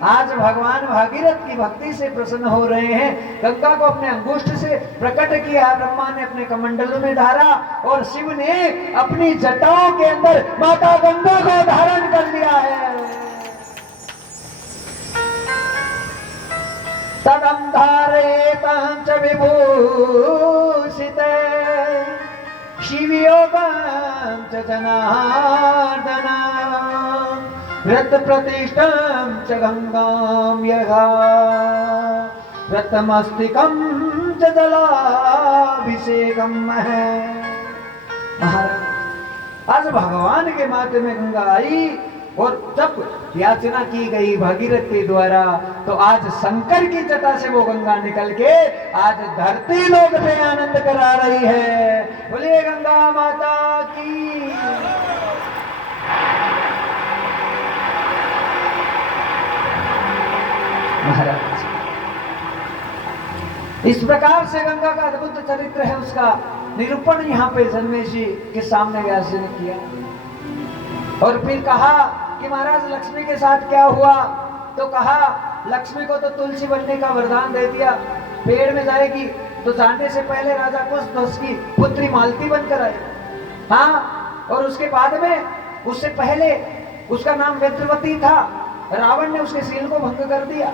आज भगवान भागीरथ की भक्ति से प्रसन्न हो रहे हैं। गंगा को अपने अंगुष्ठ से प्रकट किया, ब्रह्मा ने अपने कमंडलों में धारा, और शिव ने अपनी जटाओं के अंदर माता गंगा को धारण कर लिया है। तदं धारयेतं च विभूषिते शिवयोगं च जनार्दन व्रत प्रतिष्ठं च गंगां यहा व्रतमस्तिकं च जलाभिषेकं है। आज भगवान के माथे में गंगा आई, और जब याचना की गई भागीरथ के द्वारा, तो आज शंकर की जटा से वो गंगा निकल के आज धरती लोक पे आनंद करा रही है। बोलिए गंगा माता की। महाराज, इस प्रकार से गंगा का अद्भुत चरित्र है, उसका निरूपण यहाँ पे जन्मेजय जी के सामने व्यास जी ने किया, और फिर कहा कि महाराज लक्ष्मी के साथ क्या हुआ, तो कहा लक्ष्मी को तो तुलसी बनने का वरदान दे दिया, पेड़ में जाएगी, तो जाने से पहले राजा कुशध्वज की पुत्री मालती बनकर आई। हाँ, और उसके बाद में, उससे पहले उसका नाम वेद्रवती था, रावण ने उसके शील को भंग कर दिया,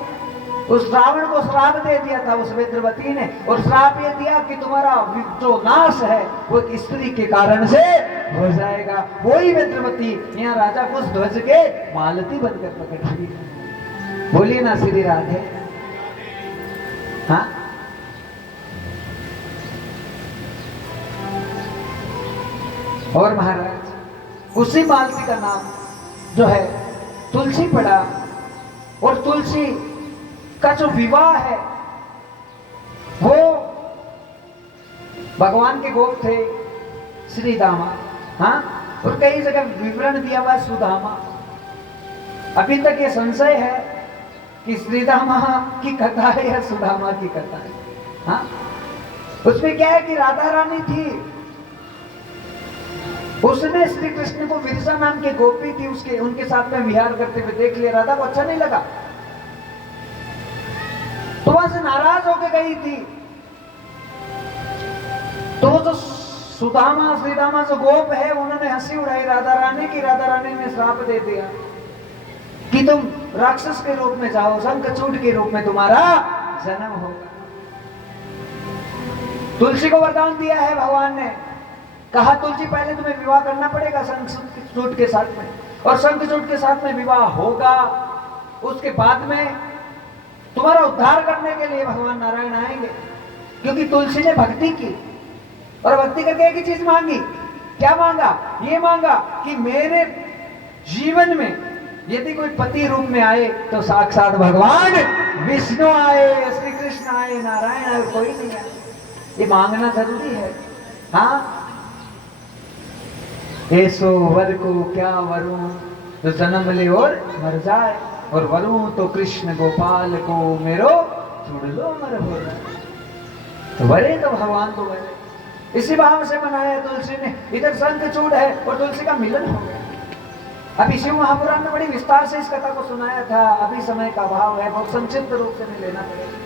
उस रावण को श्राप दे दिया था उस वेद्रवती ने, और श्राप ये दिया कि तुम्हारा जो नाश है वो एक स्त्री के कारण से हो जाएगा। वही वेद्रवती यहाँ राजा कुशध्वज के मालती बनकर प्रकट हुई। बोलिए ना श्री राधे। हाँ, और महाराज उसी मालती का नाम जो है तुलसी पड़ा, और तुलसी का जो विवाह है वो भगवान के गोप थे श्री दामा। हाँ, और कई जगह विवरण दिया हुआ सुदामा। अभी तक ये संशय है कि श्रीदामा की कथा है या सुदामा की कथा है। हाँ, उसमें क्या है कि राधा रानी थी, उसने श्री कृष्ण को विरसा नाम के गोपी थी, उसके उनके साथ में विहार करते हुए देख लिया, राधा को अच्छा नहीं लगा, तो वह सुदामा से नाराज होकर गई थी, तो जो सुदामा श्रीदामा जो गोप है उन्होंने हंसी उड़ाई राधा रानी की। राधा रानी ने श्राप दे दिया कि तुम राक्षस के रूप में जाओ, शंखचूड के रूप में तुम्हारा जन्म होगा। तुलसी को वरदान दिया है भगवान ने, कहा तुलसी पहले तुम्हें विवाह करना पड़ेगा शंखचूड के साथ में, और शंखचूड के साथ में विवाह होगा, उसके बाद में तुम्हारा उद्धार करने के लिए भगवान नारायण आएंगे। क्योंकि तुलसी ने भक्ति की और भक्ति करके एक ही चीज मांगी। क्या मांगा? ये मांगा कि मेरे जीवन में यदि कोई पति रूप में आए तो साक्षात भगवान विष्णु आए, श्री कृष्ण आए, नारायण आए, कोई नहीं आए। ये मांगना जरूरी है। हाँ, ऐसो वर को क्या वरूं तो जन्म ले और मर जाए, और वरूं तो कृष्ण गोपाल को मेरो छोड़ लो मर हो जाए। तो वरे तो भगवान तो वरे, इसी भाव से मनाया तुलसी ने। इधर शंखचूड है और तुलसी का मिलन हो गया। अभी शिव महापुराण में बड़ी विस्तार से इस कथा को सुनाया था, अभी समय का अभाव है, बहुत संक्षिप्त रूप से नहीं लेना पड़ेगा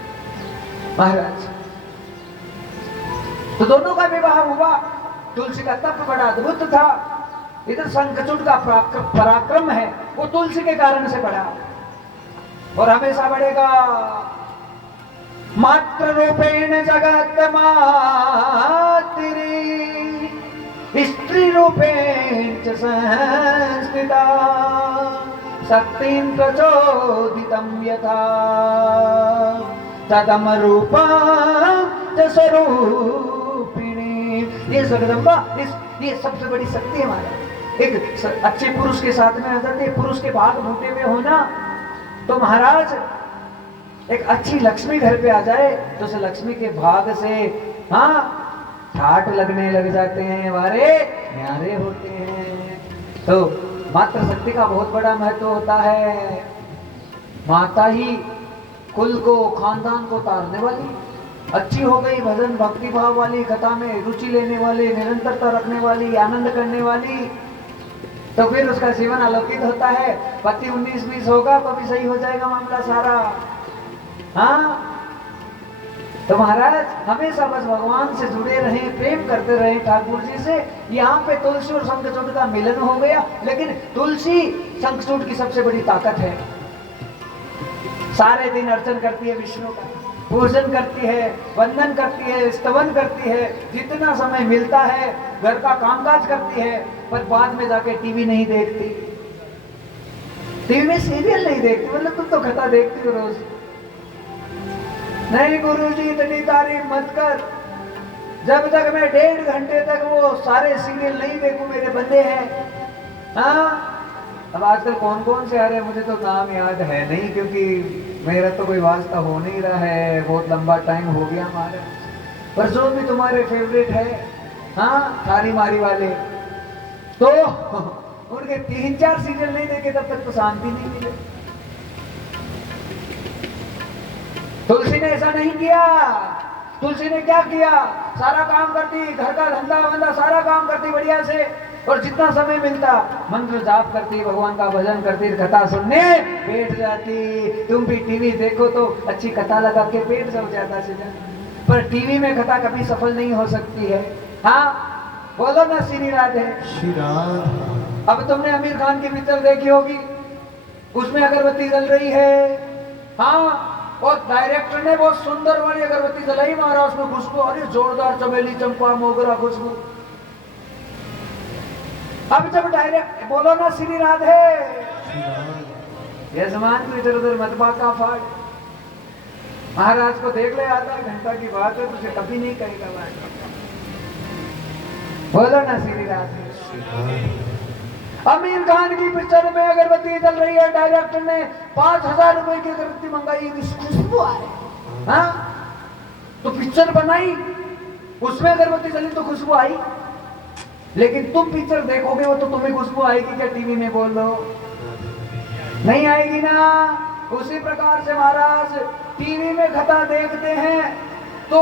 महाराज। तो दोनों का विवाह हुआ। तुलसी का तप बड़ा अद्भुत था। इधर शंखचूड का पराक्रम है वो तुलसी के कारण से बढ़ा और हमेशा बढ़ेगा। मात्र रूपेण जगत मातरि, स्त्री रूपेण च संस्थिता, शक्तिं प्रचोदितं यथा, तदम रूपा च स्वरूपिणी। ये जगदम्बा, ये सबसे बड़ी शक्ति है हमारा। एक अच्छे पुरुष के साथ में आ जाते, पुरुष के भाग भूटे हुए हो ना, तो महाराज एक अच्छी लक्ष्मी घर पे आ जाए तो उस लक्ष्मी के भाग से हाँ ठाट लगने लग जाते हैं, हमारे न्यारे होते हैं। तो मात्र शक्ति का बहुत बड़ा महत्व होता है। माता ही कुल को, खानदान को तारने वाली, अच्छी हो गई, भजन भक्ति भाव वाली, कथा में रुचि लेने वाली, निरंतरता रखने वाली, आनंद करने वाली, तो फिर उसका जीवन अलौकिक होता है। पति 19-20 होगा तो भी सही हो जाएगा मामला सारा। हाँ, तो महाराज हमेशा बस भगवान से जुड़े रहें, प्रेम करते रहें ठाकुर जी से। यहाँ पे तुलसी और शंखचूड का मिलन हो गया, लेकिन तुलसी शंखचूड की सबसे बड़ी ताकत है। सारे दिन अर्चन करती है विष्णु का, पूजन करती है, वंदन करती है, स्तवन करती है, जितना समय मिलता है घर का कामकाज करती है, पर बाद में जाके टीवी नहीं देखती, टीवी में सीरियल नहीं देखती। मतलब तुम तो कथा देखती हो रोज। नहीं गुरुजी इतनी तारीफ मत कर, जब तक मैं 1.5 घंटे तक वो सारे सीरियल नहीं देखूं मेरे बंदे हैं। हाँ, अब आजकल कौन कौन से आ रहे हैं मुझे तो नाम याद है नहीं, क्योंकि मेरा तो कोई वास्ता हो नहीं रहा है, बहुत लंबा टाइम हो गया हमारा। पर जो भी तुम्हारे फेवरेट है, हाँ थारी मारी वाले, तो उनके 3-4 सीरियल नहीं देखे तब तक तो शांति नहीं मिले। तुलसी ने ऐसा नहीं किया। तुलसी ने क्या किया? सारा काम करती, घर का धंधा वंदा सारा काम करती बढ़िया से, और जितना समय मिलता मंत्र जाप करती, भगवान का भजन करती, कथा सुनने बैठ जाती। तुम भी टीवी देखो तो अच्छी कथा लगा के बैठ जाओ ज्यादा से ज्यादा, पर टीवी में कथा कभी सफल नहीं हो सकती है। हाँ बोलो ना श्री राधे। श्री राधे। अब तुमने आमिर खान की पिक्चर देखी होगी, उसमें अगरबत्ती जल रही है, हाँ, और डायरेक्टर ने बहुत सुंदर वाली अगरबत्ती जलाई, मारा उसमें खुशबू, अरे जोरदार चमेली, चंपा, मोगरा खुशबू। अब जब डायरेक्ट बोलो ना श्री राधे, ये समान को इधर उधर मत बाका फाड़। महाराज को देख ले, आधा घंटा की बात है, तुझे कभी नहीं कहेगा बात। बोलो ना श्री राधे। आमिर खान की पिक्चर में अगरबत्ती जल रही है, डायरेक्टर ने 5000 रुपए की अगरबत्ती मंगाई, खुशबू आए। हाँ, तो पिक्चर बनाई, उसमें अगरबत्ती जली तो खुशबू आई, लेकिन तुम पिक्चर देखोगे वो तो तुम्हें खुशबू आएगी क्या? टीवी में बोल दो, नहीं आएगी ना। उसी प्रकार से महाराज टीवी में कथा देखते हैं तो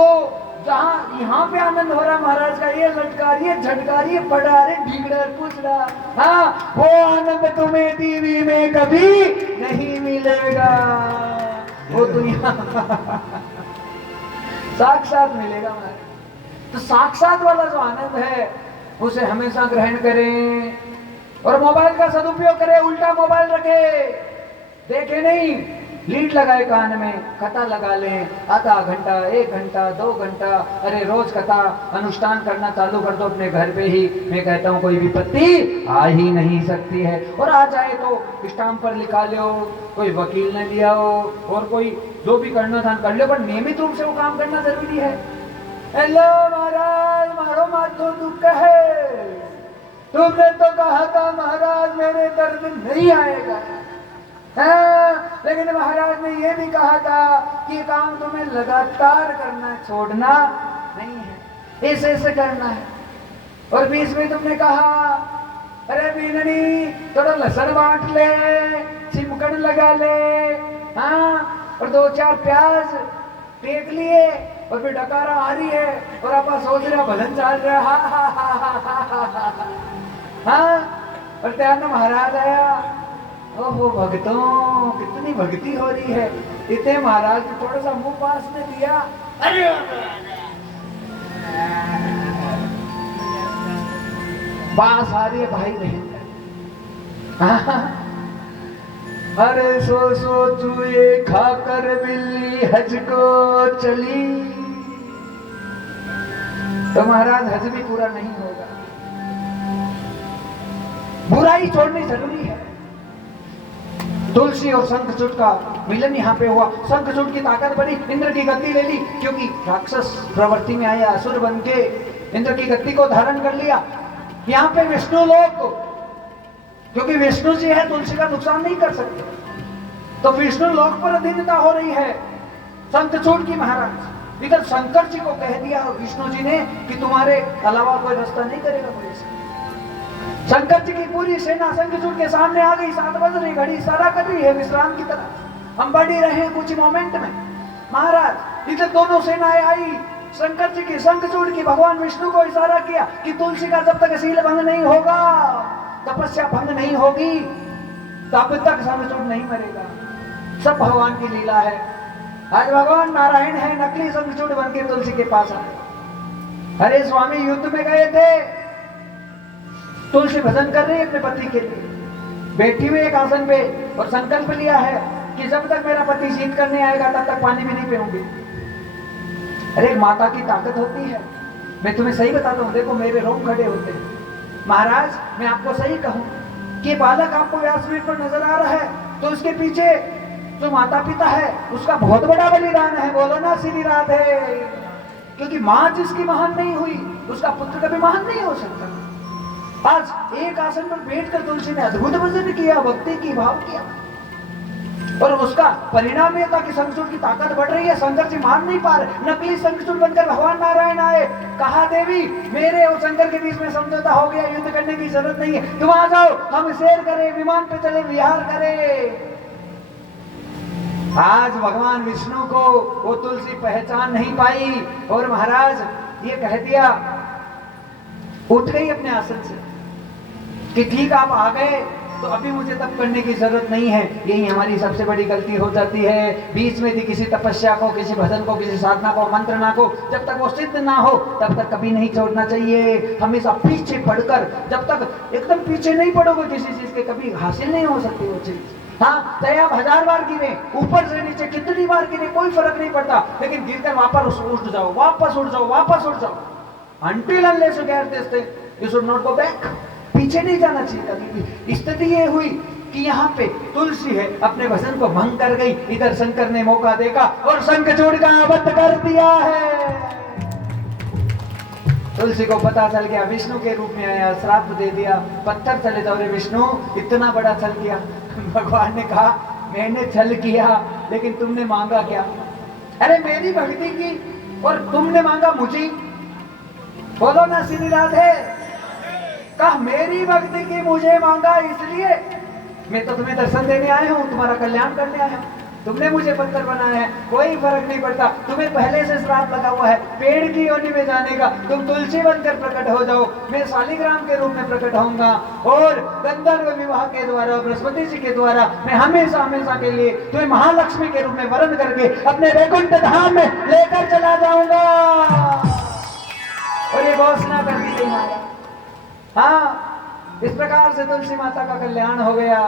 जहां यहाँ पे आनंद हो रहा महाराज का, ये लटकार, ये झटकार, ये पड़ा, रे बिगड़ा, पूछ रहा, हाँ वो आनंद तुम्हें टीवी में कभी नहीं मिलेगा। वो दुनिया साक्षात मिलेगा महाराज। तो साक्षात वाला जो आनंद है उसे हमेशा ग्रहण करें और मोबाइल का सदुपयोग करें। उल्टा मोबाइल रखे, देखे नहीं, लीड लगाए कान में, कथा लगा लें, आधा घंटा, 1 घंटा, 2 घंटा, अरे रोज कथा अनुष्ठान करना चालू कर दो अपने घर पे ही। मैं कहता हूँ कोई विपत्ति आ ही नहीं सकती है, और आ जाए तो स्टाम्प पर लिखा लो, कोई वकील ने लिया हो, और कोई जो भी करना था कर लो, पर नियमित रूप से वो काम करना जरूरी है। हेलो महाराज, मारो माथो दुख है, तुमने तो कहा था महाराज मेरे दर्द नहीं आएगा, लेकिन महाराज ने यह भी कहा था कि काम तुम्हें लगातार करना है, छोड़ना नहीं है, ऐसे ऐसे करना है। और बीच में तुमने कहा अरे बीननी थोड़ा लहसुन बांट ले, चिमकन लगा ले, हाँ, और 2-4 प्याज टेक लिए, और फिर डकारा आ रही है और आप सोच रहे भलन चाल रहा, हाँ, और त्यार में महाराज आया। ओहो भक्तों, कितनी भक्ति हो रही है, इतने महाराज को थोड़ा सा मुंह पास में दिया, अरे बास आ रही है भाई बहन। अरे सो चूहे खाकर बिल्ली हज को चली, तो महाराज हज भी पूरा नहीं होगा। बुराई छोड़नी जरूरी है। तुलसी और शंखचूड़ का मिलन यहाँ पे हुआ। शंखचूड़ की ताकत बढ़ी, इंद्र की गद्दी ले ली, क्योंकि राक्षस प्रवृत्ति में आया, असुर बन के इंद्र की गद्दी को धारण कर लिया। यहाँ पे विष्णु लोग, क्योंकि विष्णु जी है, तुलसी का नुकसान नहीं कर सकते, तो विष्णु लोक पर अधीनता हो रही है शंखचूड़ की महाराज। इधर शंकर जी को कह दिया विष्णु जी ने कि तुम्हारे अलावा कोई रास्ता नहीं करेगा कोई ऐसा। शंकर जी की पूरी सेना शंखचूड़ के सामने आ गई। 7 बज रही, घड़ी इशारा कर रही है विश्राम की तरह, हम बढ़ ही रहे हैं कुछ मोमेंट में। महाराज इधर दोनों सेनाएं आई, शंकर जी की, शंखचूड़ की। भगवान विष्णु को इशारा किया कि तुलसी का जब तक शील भंग नहीं होगा, तपस्या भंग नहीं होगी, तब तक शंखचूड़ नहीं मरेगा। सब भगवान की लीला है। आज भगवान नारायण है, नकली शंखचूड़ बन के तुलसी के पास आए। अरे स्वामी युद्ध में गए थे, तुलसी भजन कर रही है अपने पति के लिए, बैठी हुई एक आसन पे, और संकल्प लिया है कि जब तक मेरा पति शीत करने आएगा तब तक पानी भी नहीं पीऊंगी। अरे माता की ताकत होती है। मैं तुम्हें सही बताता हूँ, देखो मेरे रोम खड़े होते हैं। महाराज मैं आपको सही कहूँ कि बालक आपको व्यासपीठ पर नजर आ रहा है, तो उसके पीछे जो माता पिता है उसका बहुत बड़ा बलिदान है। बोलो ना श्री राधे। क्योंकि माँ जिसकी महान नहीं हुई, उसका पुत्र कभी महान नहीं हो सकता। आज एक आसन पर बैठकर तुलसी ने अद्भुत भजन किया, भक्ति की, भाव किया, और उसका परिणाम यह था कि शंखचूड़ की ताकत बढ़ रही है। शंकर जी मान नहीं पा रहे, नकली शंखचूड़ बनकर भगवान नारायण आए। कहा देवी मेरे और शंकर के बीच में समझौता हो गया, युद्ध करने की जरूरत नहीं है, तुम आ जाओ, हम सैर करें, विमान पे चले, विहार करें। आज भगवान विष्णु को वो तुलसी पहचान नहीं पाई, और महाराज ये कह दिया, उठ गई अपने आसन से कि ठीक आप आ गए तो अभी मुझे तप करने की जरूरत नहीं है। यही हमारी सबसे बड़ी गलती हो जाती है। बीच में भी किसी तपस्या को, किसी भजन को, किसी साधना को, मंत्रणा को जब तक वो सिद्ध ना हो तब तक कभी नहीं छोड़ना चाहिए। हमेशा पीछे पढ़कर, जब तक एकदम पीछे नहीं पड़ोगे किसी चीज के, कभी हासिल नहीं हो सकती वो चीज। हाँ, चाहे आप 1000 बार गिरे, ऊपर से नीचे कितनी बार गिरे, कोई फर्क नहीं पड़ता, लेकिन गिरकर वापस उठ जाओ, वापस उठ जाओ, वापस उठ जाओ। Until unless you get this thing, you should not go back. पीछे नहीं जाना चाहिए कभी भी। स्थिति ये हुई कि यहाँ पे तुलसी है, अपने भजन को भंग कर गई, इधर शंकर ने मौका देखा और शंखचूड़ का अवध कर दिया है। तुलसी को पता चल गया, विष्णु के रूप में आया, श्राप दे दिया, पत्थर चले जाओ रे विष्णु, इतना बड़ा छल किया। भगवान ने कहा मैंने छल किया, लेकिन तुमने मांगा क्या? अरे मेरी भक्ति की और तुमने मांगा मुझे। बोलो ना श्री राधे। कहा मेरी भक्ति की मुझे मांगा, इसलिए मैं तो तुम्हें दर्शन देने आया हूँ, तुम्हारा कल्याण करने आया हूँ। तुमने मुझे पत्थर बनाया है, कोई फर्क नहीं पड़ता। तुम्हें पहले से श्राप लगा हुआ है पेड़ की योनि में जाने का, तुम तुलसी बनकर प्रकट हो जाओ, मैं शालिग्राम के रूप में प्रकट होऊंगा और गंधर्व विवाह के द्वारा बृहस्पति जी के द्वारा मैं हमेशा हमेशा के लिए तुम्हें महालक्ष्मी के रूप में वरण करके अपने वैकुंठ धाम में लेकर चला जाऊंगा। और ये घोषणा कर दी गई माता। हाँ, इस प्रकार से तुलसी माता का कल्याण हो गया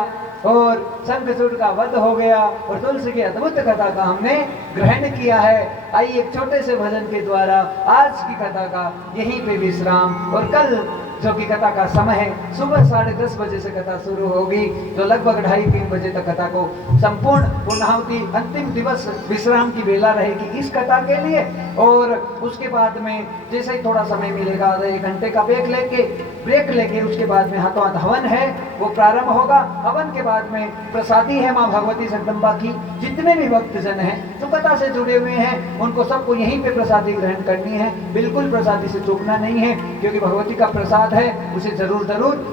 और शंखचूड़ का वध हो गया और तुलसी की अद्भुत कथा का हमने ग्रहण किया है। आइए एक छोटे से भजन के द्वारा आज की कथा का यहीं पे विश्राम, और कल जो कि कथा का समय है सुबह 10:30 बजे से कथा शुरू होगी, तो लगभग 2:30-3 बजे तक कथा को संपूर्ण पूर्णाहुति अंतिम दिवस विश्राम की बेला रहेगी इस कथा के लिए। और उसके बाद में जैसे ही थोड़ा समय मिलेगा, आधा 1 घंटे का ब्रेक लेके उसके बाद में हाथों हाथ हवन है वो प्रारंभ होगा। हवन के बाद में प्रसादी है माँ भगवती जगदम्बा की। जितने भी भक्तजन हैं जो कथा से जुड़े हुए हैं उनको सबको यहीं पे प्रसादी ग्रहण करनी है, बिल्कुल प्रसादी से चूकना नहीं है, क्योंकि भगवती का प्रसाद है उसे जरूर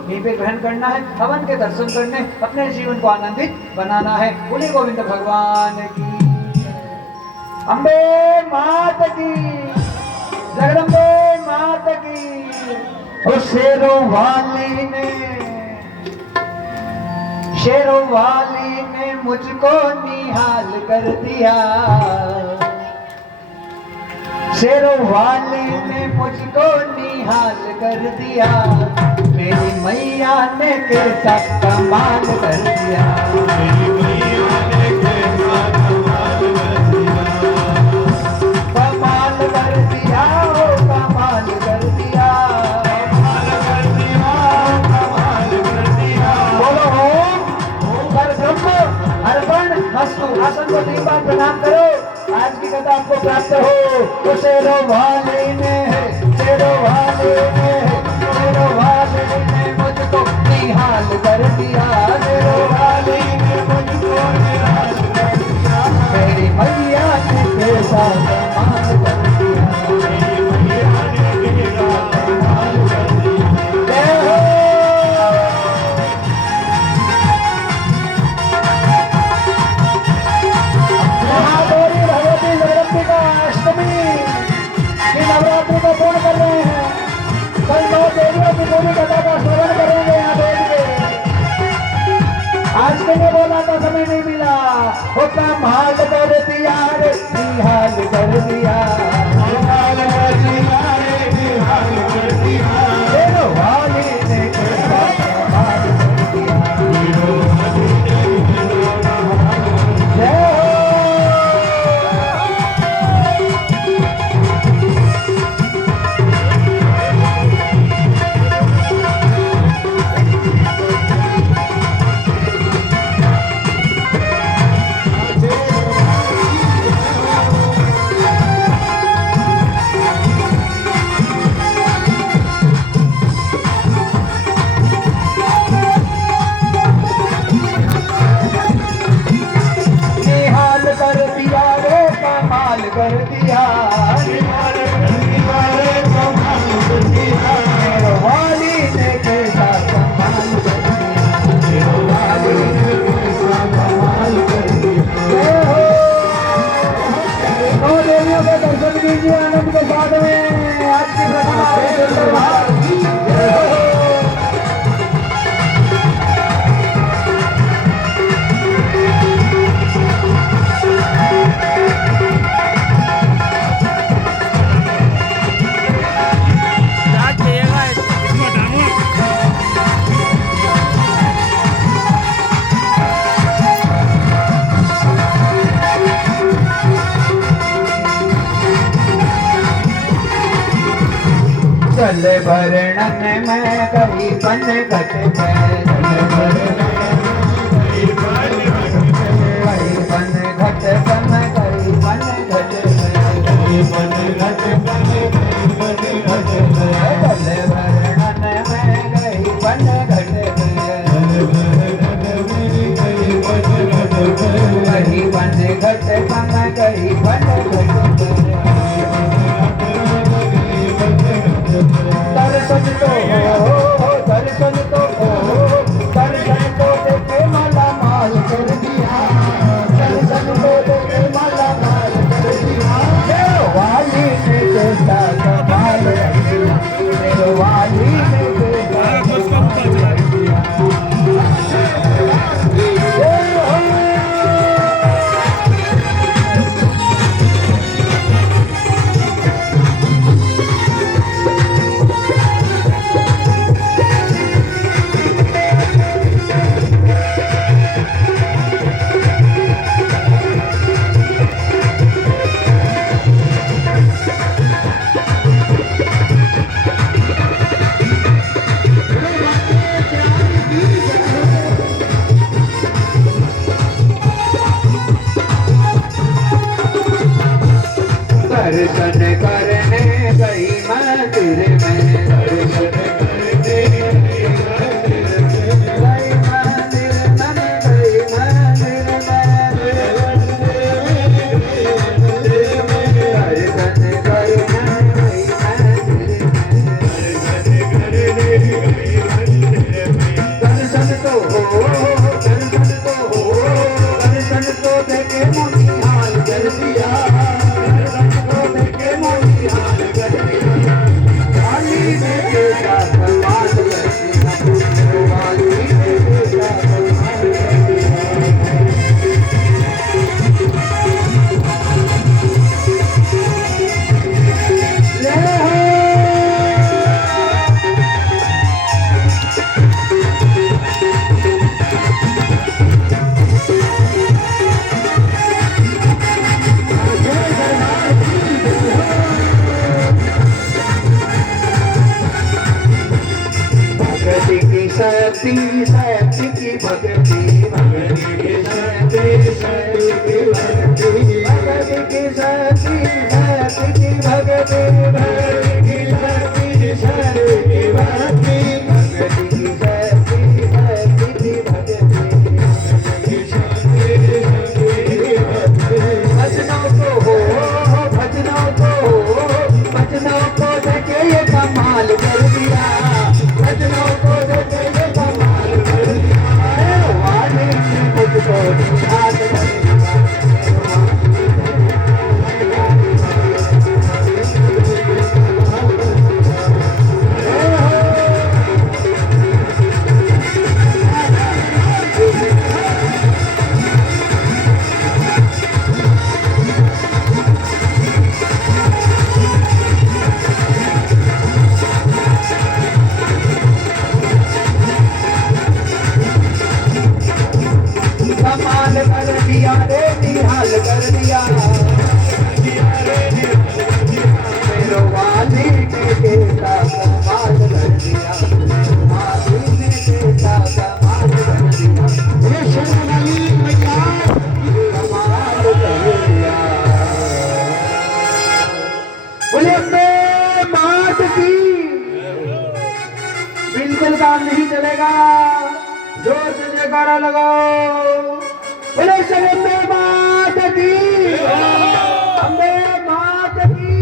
यहीं पे ग्रहण करना है। हवन के दर्शन करने, अपने जीवन को आनंदित बनाना है। बोले गोविंद भगवान की, अम्बे मात की, जगदम्बे मात की। शेरों वाली ने मुझको निहाल कर दिया, शेरों वाली ने मुझको निहाल कर दिया, मेरी मैया ने कैसा कमाल कर दिया, मेरी मैया ने कैसा कमाल कर दिया, कमाल कर दिया, ओ कमाल कर दिया, कमाल कर दिया, कमाल कर दिया। बोलो ओम परब्रह्म अर्पण मस्तु। आसन को 3 बार प्रणाम करो। आज की कथा आपको प्राप्त हो। तो शेरों वाले ने मुझको निहाल कर दिया, शेरों वाले ने मुझको निहाल कर दिया, मेरी मैया ने कैसा कमाल कर दिया, मेरी मैया ने कैसा कमाल कर दिया। जय हो। महागौरी भगवती जगदम्बा का अष्टमी की नवरात्रि को पूर्ण कर रहे हैं। कल 9 देवियों की पूरी कथा का श्रवण करेंगे यहाँ बैठ के। आज के लिए बोला था, समय नहीं मिला। वो कमाल कर दिया रे, निहाल कर दिया, निहाल कर दिया रे, निहाल कर दिया, शेरों वाली ने कैसा कमाल कर दिया, शेरों वाली ने कैसा कमाल कर दिया। जय हो। कर दिया, निहाल कर दिया रे, कमाल कर दिया, शेरों वाली ने कैसा कमाल कर दिया, शेरों वाली ने कैसा कमाल कर दिया। जय हो। 9 देवियों के दर्शन कीजिए आनंद के साथ में। आज की प्रतिमा जल भरणन में गई बन घट पे, जल भरणन गई बन घट बन गई बन घट गई बन घट बन गई बन घट, जल भरणन में गई बन घट गई बन घट बन गई बन घट। दर्शन तो हो, दर्शन तो हो, दर्शन तो शक्ति शक्ति की भक्ति भक्ति की शक्ति शक्ति की भक्ति भक्ति की शक्ति शक्ति की भक्ति भक्ति की शक्ति शक्ति की भक्ति भक्ति की शक्ति शक्ति की भक्ति की शक्ति शक्ति की भक्ति भजनों को हो भजनों को हो भजनों को देखे ये कमाल कर दिया भजनों को देखे ये कमाल कर दिया वाणी ने मुझको निहाल कर दिया रे निहाल कर दिया मेरो वाली ने देता कमाल कर दिया वाली ने देता कमाल कर दिया ये शर्माली मैया कमाल कर दिया बोले अपने मात की बिल्कुल काम नहीं चलेगा जोर से जयकारा लगाओ बोले अम्बे मात की अम्बे मात की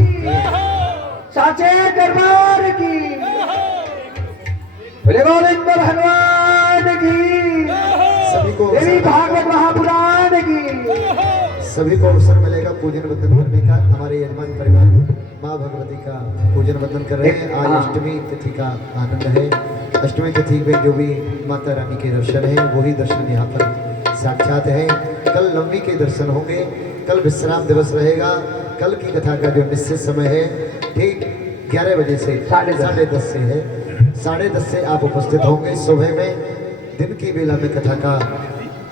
साचे दरबार की बोले गोविंद भगवान की सभी को देवी भागवत महापुराण की सभी को अवसर मिलेगा पूजन वंदन करने का। हमारे यजमान परिवार माँ भगवती का पूजन वंदन कर रहे हैं। आज अष्टमी तिथि का आनंद है। अष्टमी तिथि में जो भी माता रानी के दर्शन है वही दर्शन यहाँ पर साक्षात है। कल नवमी के दर्शन होंगे। कल विश्राम दिवस रहेगा। कल की कथा का जो निश्चित समय है ठीक 11 बजे से 10:30 से है। 10:30 से आप उपस्थित होंगे। सुबह में दिन की बेला में कथा का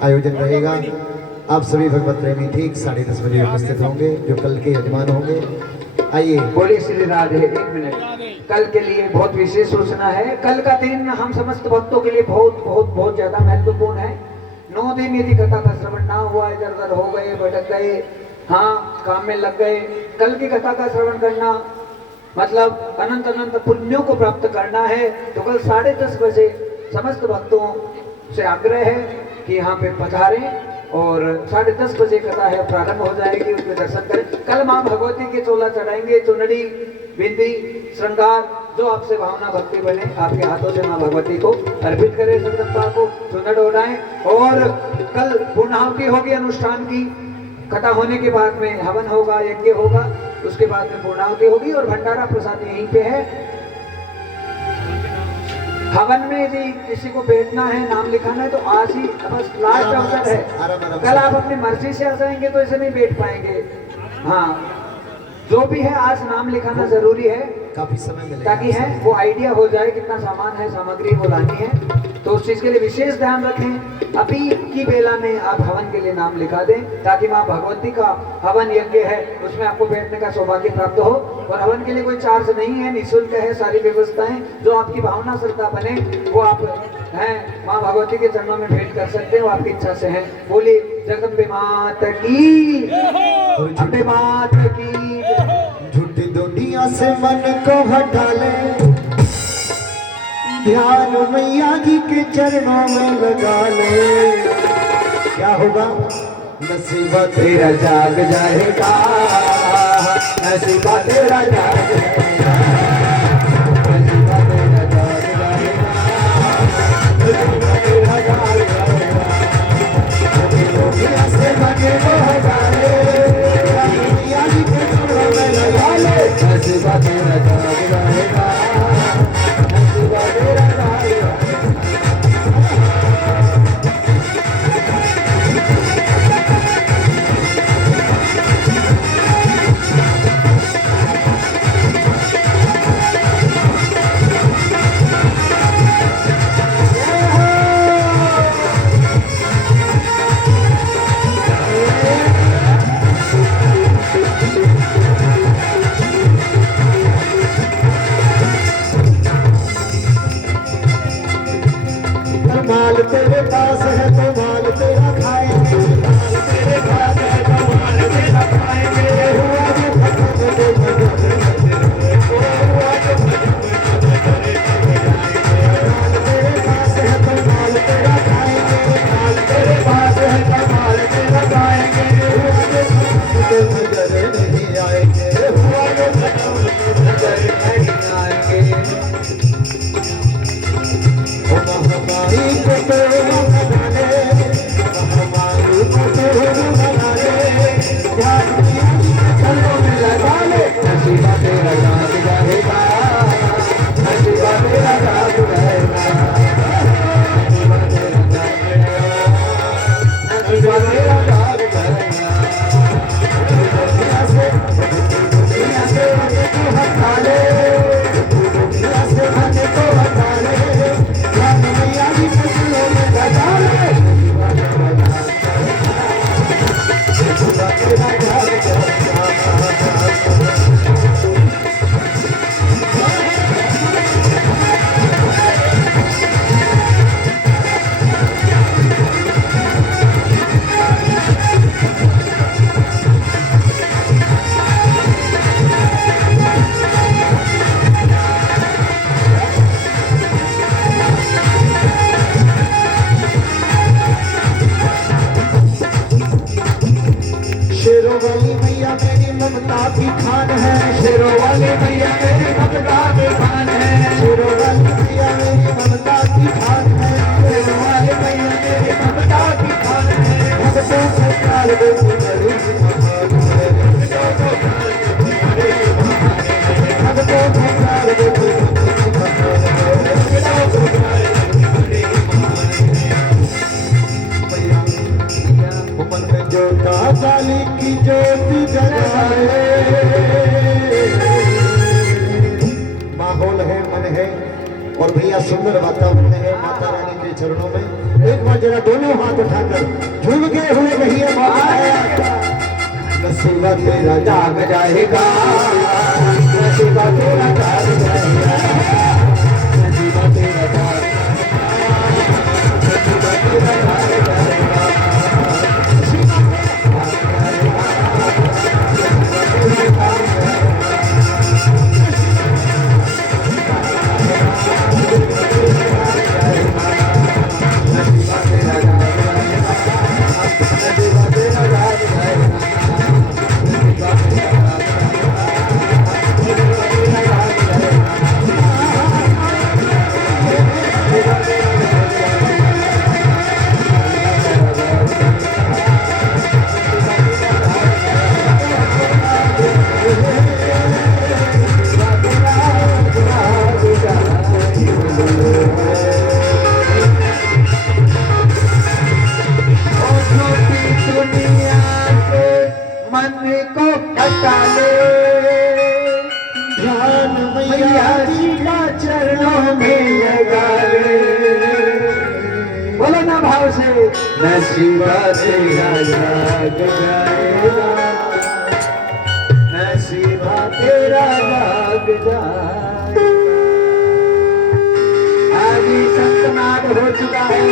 आयोजन रहेगा। आप सभी भगवत प्रेमी ठीक 10:30 बजे उपस्थित होंगे जो कल के यजमान होंगे। आइए बोलिए श्री राधे। एक मिनट, कल के लिए बहुत विशेष सूचना है। कल का दिन हम समस्त भक्तों के लिए बहुत बहुत बहुत ज्यादा महत्वपूर्ण है। 9 दिन यदि कथा का श्रवण ना हुआ, इधर उधर हो गए, भटक गए, हाँ काम में लग गए, कल की कथा का श्रवण करना मतलब अनंत अनंत पुण्यों को प्राप्त करना है। तो कल 10:30 बजे समस्त भक्तों से आग्रह है कि यहाँ पे पधारें और 10:30 बजे कथा है प्रारंभ हो जाएगी, उसमें दर्शन करें। कल माँ भगवती के चोला चढ़ाएंगे, चुनरी बिंदी श्रृंगार जो आपसे भावना भक्ति बने आपके हाथों से माँ भगवती को अर्पित करें। जगदम्बा को चुनर उड़ाएं। और कल पूर्णाहुति होगी अनुष्ठान की। कथा होने के बाद में हवन होगा, यज्ञ होगा, उसके बाद में पूर्णाहुति होगी और भंडारा प्रसाद यहीं पे है। हवन में यदि किसी को बैठना है, नाम लिखाना है तो आज ही बस लास्ट अवसर है। कल आप अपनी मर्जी से आ जाएंगे तो ऐसे नहीं बैठ पाएंगे। हाँ जो भी है आज नाम लिखाना जरूरी है, काफी समय मिलेगा ताकि है वो आइडिया हो जाए कितना सामान है, सामग्री वो लानी है। तो उस चीज के लिए विशेष ध्यान रखें। अभी की बेला में आप हवन के लिए नाम लिखा दें ताकि माँ भगवती का हवन यज्ञ है उसमें आपको बैठने का सौभाग्य प्राप्त हो। और हवन के लिए कोई चार्ज नहीं है, निःशुल्क है। सारी व्यवस्थाएं जो आपकी भावना श्रद्धा बने वो आप हैं माँ भगवती के चरणों में भेंट कर सकते हैं, वो आपकी इच्छा से है। बोलिए जगदम्बे मात की, अम्बे मात की। झूठी दुनिया दुनिया से मन को हटा ले, ध्यान मैया जी के चरणों में लगा ले। क्या होगा? नसीबा तेरा जाग जाएगा, नसीबा तेरा जाग जाएगा, नसीबा तेरा जाग जाएगा, नसीबा तेरा जाग जाएगा। दुनिया से मन को हटा ले, मैया जी के चरणों में लगा ले। नसीबा तेरा जाग जाएगा, नसीबा तेरा जाग जाएगा। माल तेरे पास है तो माल तेरा खाएंगे, माल तेरे पास है तो माल तेरा खाएंगे। हुआ जो खत्म तो हुआ जो माल तेरे पास है तो माल तेरा खाएंगे, माल तेरे पास है तो माल तेरा खाएंगे। हुआ जो खत्म तो नजर नहीं आएंगे, हुआ जो खत्म नजर नहीं आएंगे। हमारी को तो बना ले, हमारी को तो बना ले, ध्यान चलो में लगा ले। नसीबा तेरा जाग जाएगा, नसीबा तेरा जाग जाएगा, नसीबा तेरा जाग जाएगा, नसीबा तेरा जाग जाएगा। दुनिया से मन को हटा ले, दुनिया से मन को हटा ले, मैया जी के चरणों में लगा ले। नसीबा तेरा जाग जाएगा। शेरों वाली मैया मेरी ममता की खान है, शेरों वाली मैया मेरी ममता की खान है, शेरों वाली मैया मेरी ममता की खान है, शेरों वाली मैया मेरी ममता की खान है। भक्तों से प्यार देती बड़ी महान है, भक्तों से प्यार देती बड़ी महान है, भक्तों से प्यार देती बड़ी महान है, भक्तों से प्यार देती बड़ी महान है। मन में जोता काली की ज्योति जलाए, माहौल है, मन है और भैया सुंदर वातावरण है माता रानी के चरणों में। एक बार जरा दोनों हाथ उठाकर झूम के हुए कहिए माता है। नसीबा तेरा जाग जाएगा, नसीबा तेरा जाग जाएगा, नसीबा तेरा जाग जाएगा, नसीबा तेरा जाग जाएगा। मन को हटा ले, ध्यान मैया जी का चरणों में लगा ले। बोलो ना भाव से, नसीबा तेरा जाग जाएगा, नसीबा तेरा जाग जाएगा। आज ही संतनाद हो चुका है,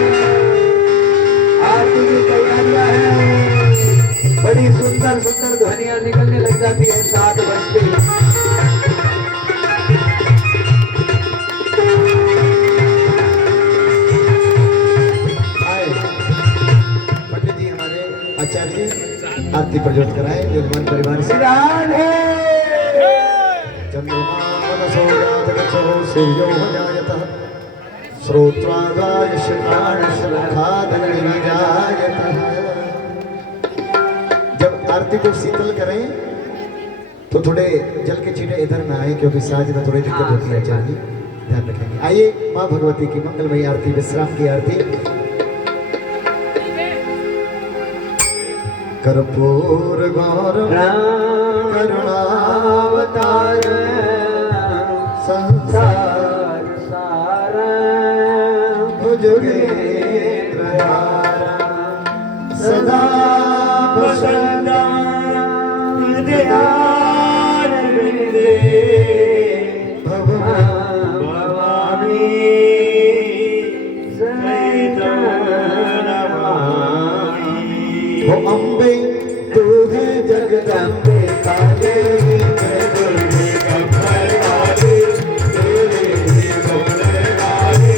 आरती की तैयारियां हैं, बड़ी सुंदर सुंदर ध्वनियां निकलने लग जाती है 7 बजते। आरती प्रज्वलित कराएं यजमान परिवार से। राधे चंद्रमा मनसो जातगच्छो सूर्यो जायतः श्रोत्रागाय श्रवणानश्रवखादनिजायतः। जब आरती को शीतल करें तो थोड़े जल के छींटे इधर ना आए क्योंकि साज में थोड़ी दिक्कत होती है आचार्य जी, ध्यान रखेंगे। आइए माँ भगवती की मंगलमयी आरती, विश्राम की आरती। कर्पूर गौरम करुणावतार संसार सारं भुजगेन्द्रहारं सदा वसन्तं हृदयारविन्दे भवामि सहितं नमामि। ओ अम्बे तू है जगदम्बे काले दुर्गे कमल वाले तेरे ही गुण गाए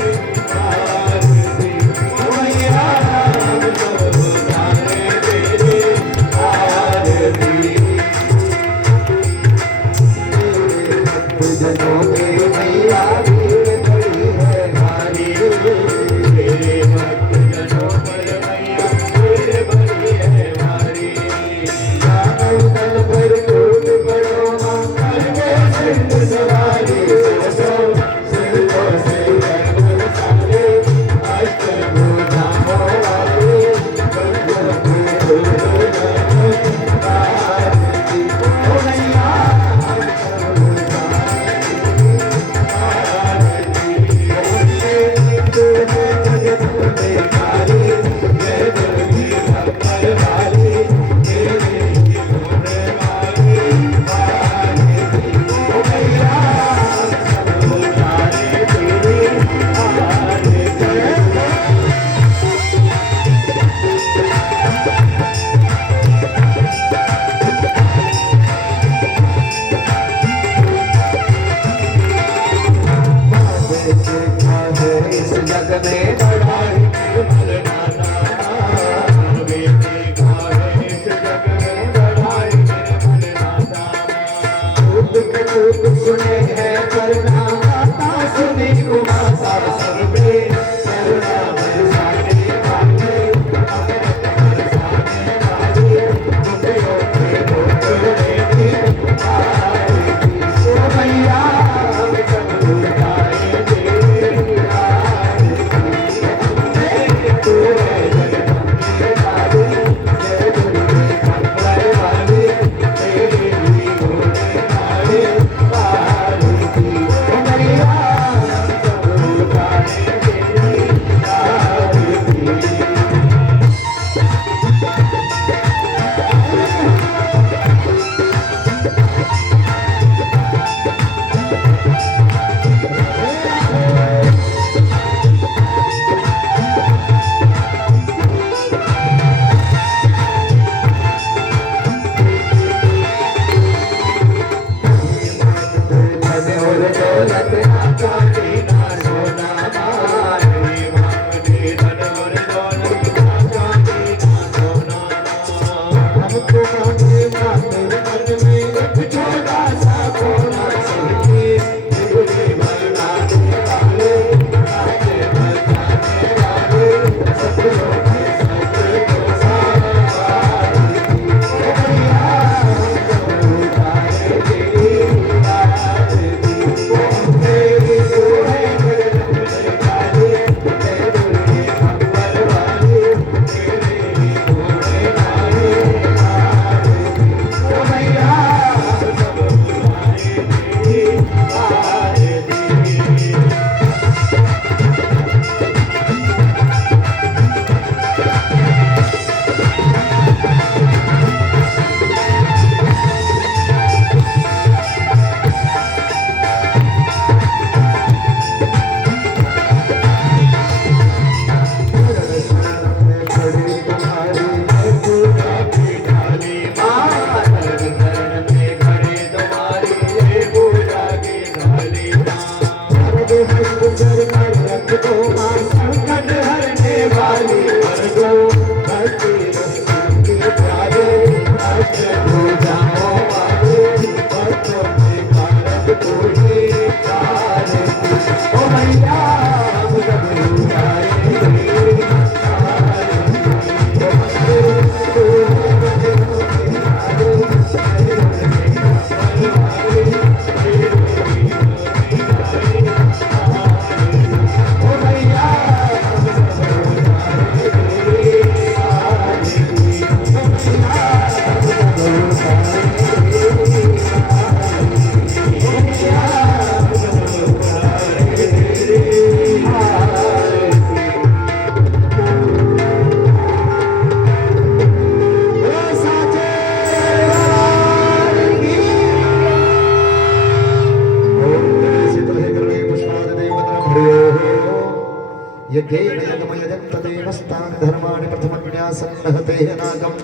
यज्ञेन यज्ञमयजन्त देवस्तानि धर्माणि प्रथमन्यासं रहते नागं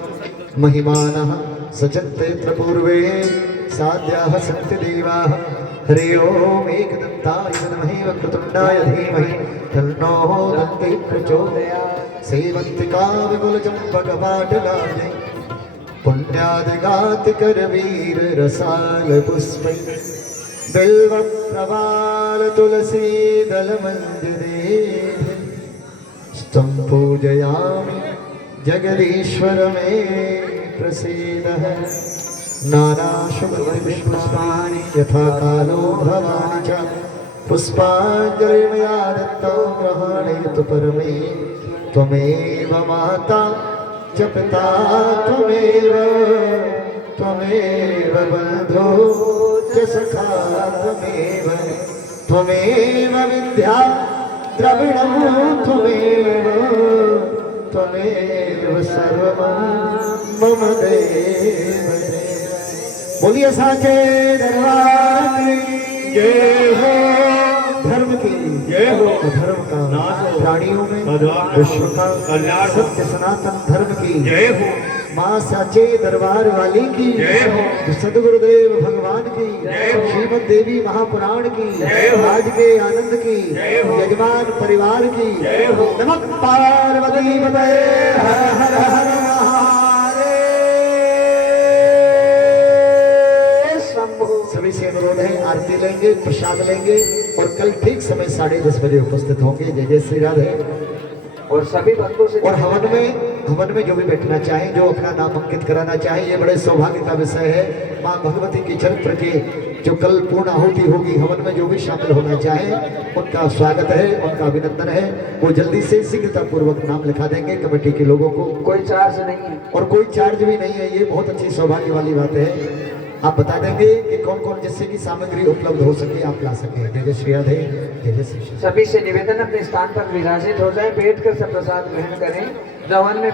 महिमानः सचन्तेऽत्र पूर्वे साध्याः सन्ति देवाः हरि ओम् एकदन्ताय नमः वक्रतुण्डाय धीमहि तन्नो दन्ति प्रचोदयात् सेवन्तिका विपुलचम्पकपाटलानि पुण्यादिगातिकरवीर रसाल पुष्पै बिल्व प्रवाल तुलसी दल मंदिरे स्तम पूजयामि जगदीश्वर मे प्रसीदः नानाशुभपुष्पाणि यथा कालो भवानि च पुष्पाञ्जलि मया दत्तं ग्रहणेतु परमे त्वमेव माता च पिता त्वमेव त्वमेव बन्धो च सखा त्वमेव विद्या द्रविणं त्वमेव सर्वं मम देव। बोलिए साचे दरबार की जय हो। धर्म की जय हो। धर्म का प्राणियों में विश्व का सत्य सनातन धर्म की जय हो। माँ साचे दरबार वाली की जय हो। सदगुरुदेव भगवान की जय हो। श्रीमद देवी महापुराण की जय हो। आज के आनंद की जय हो। यजमान परिवार की जय हो। नमः पार्वती पतये हर हर हर महादेव शंभो। सभी से अनुरोध है आरती लेंगे, प्रसाद लेंगे और कल ठीक समय 10:30 बजे उपस्थित होंगे। जय जय श्री राधे। और सभी भक्तों से और हवन में जो भी बैठना चाहे, जो अपना नाम अंकित कराना चाहे, ये बड़े सौभाग्य का विषय है। माँ भगवती की चरित्र के जो कल पूर्ण आहुति होगी, हवन में जो भी शामिल होना चाहे उनका स्वागत है, उनका अभिनंदन है। वो जल्दी से शीघ्रता पूर्वक नाम लिखा देंगे कमेटी के लोगों को। कोई चार्ज नहीं है और कोई चार्ज भी नहीं है। ये बहुत अच्छी सौभाग्य वाली बात है। आप बता देंगे कि कौन कौन जिससे की सामग्री उपलब्ध हो सके, आप ला सके। जय जय श्री राधे। जय जय श्री। सभी से निवेदन अपने स्थान पर विराजित हो जाए, बैठ कर सब प्रसाद ग्रहण करें। जवान में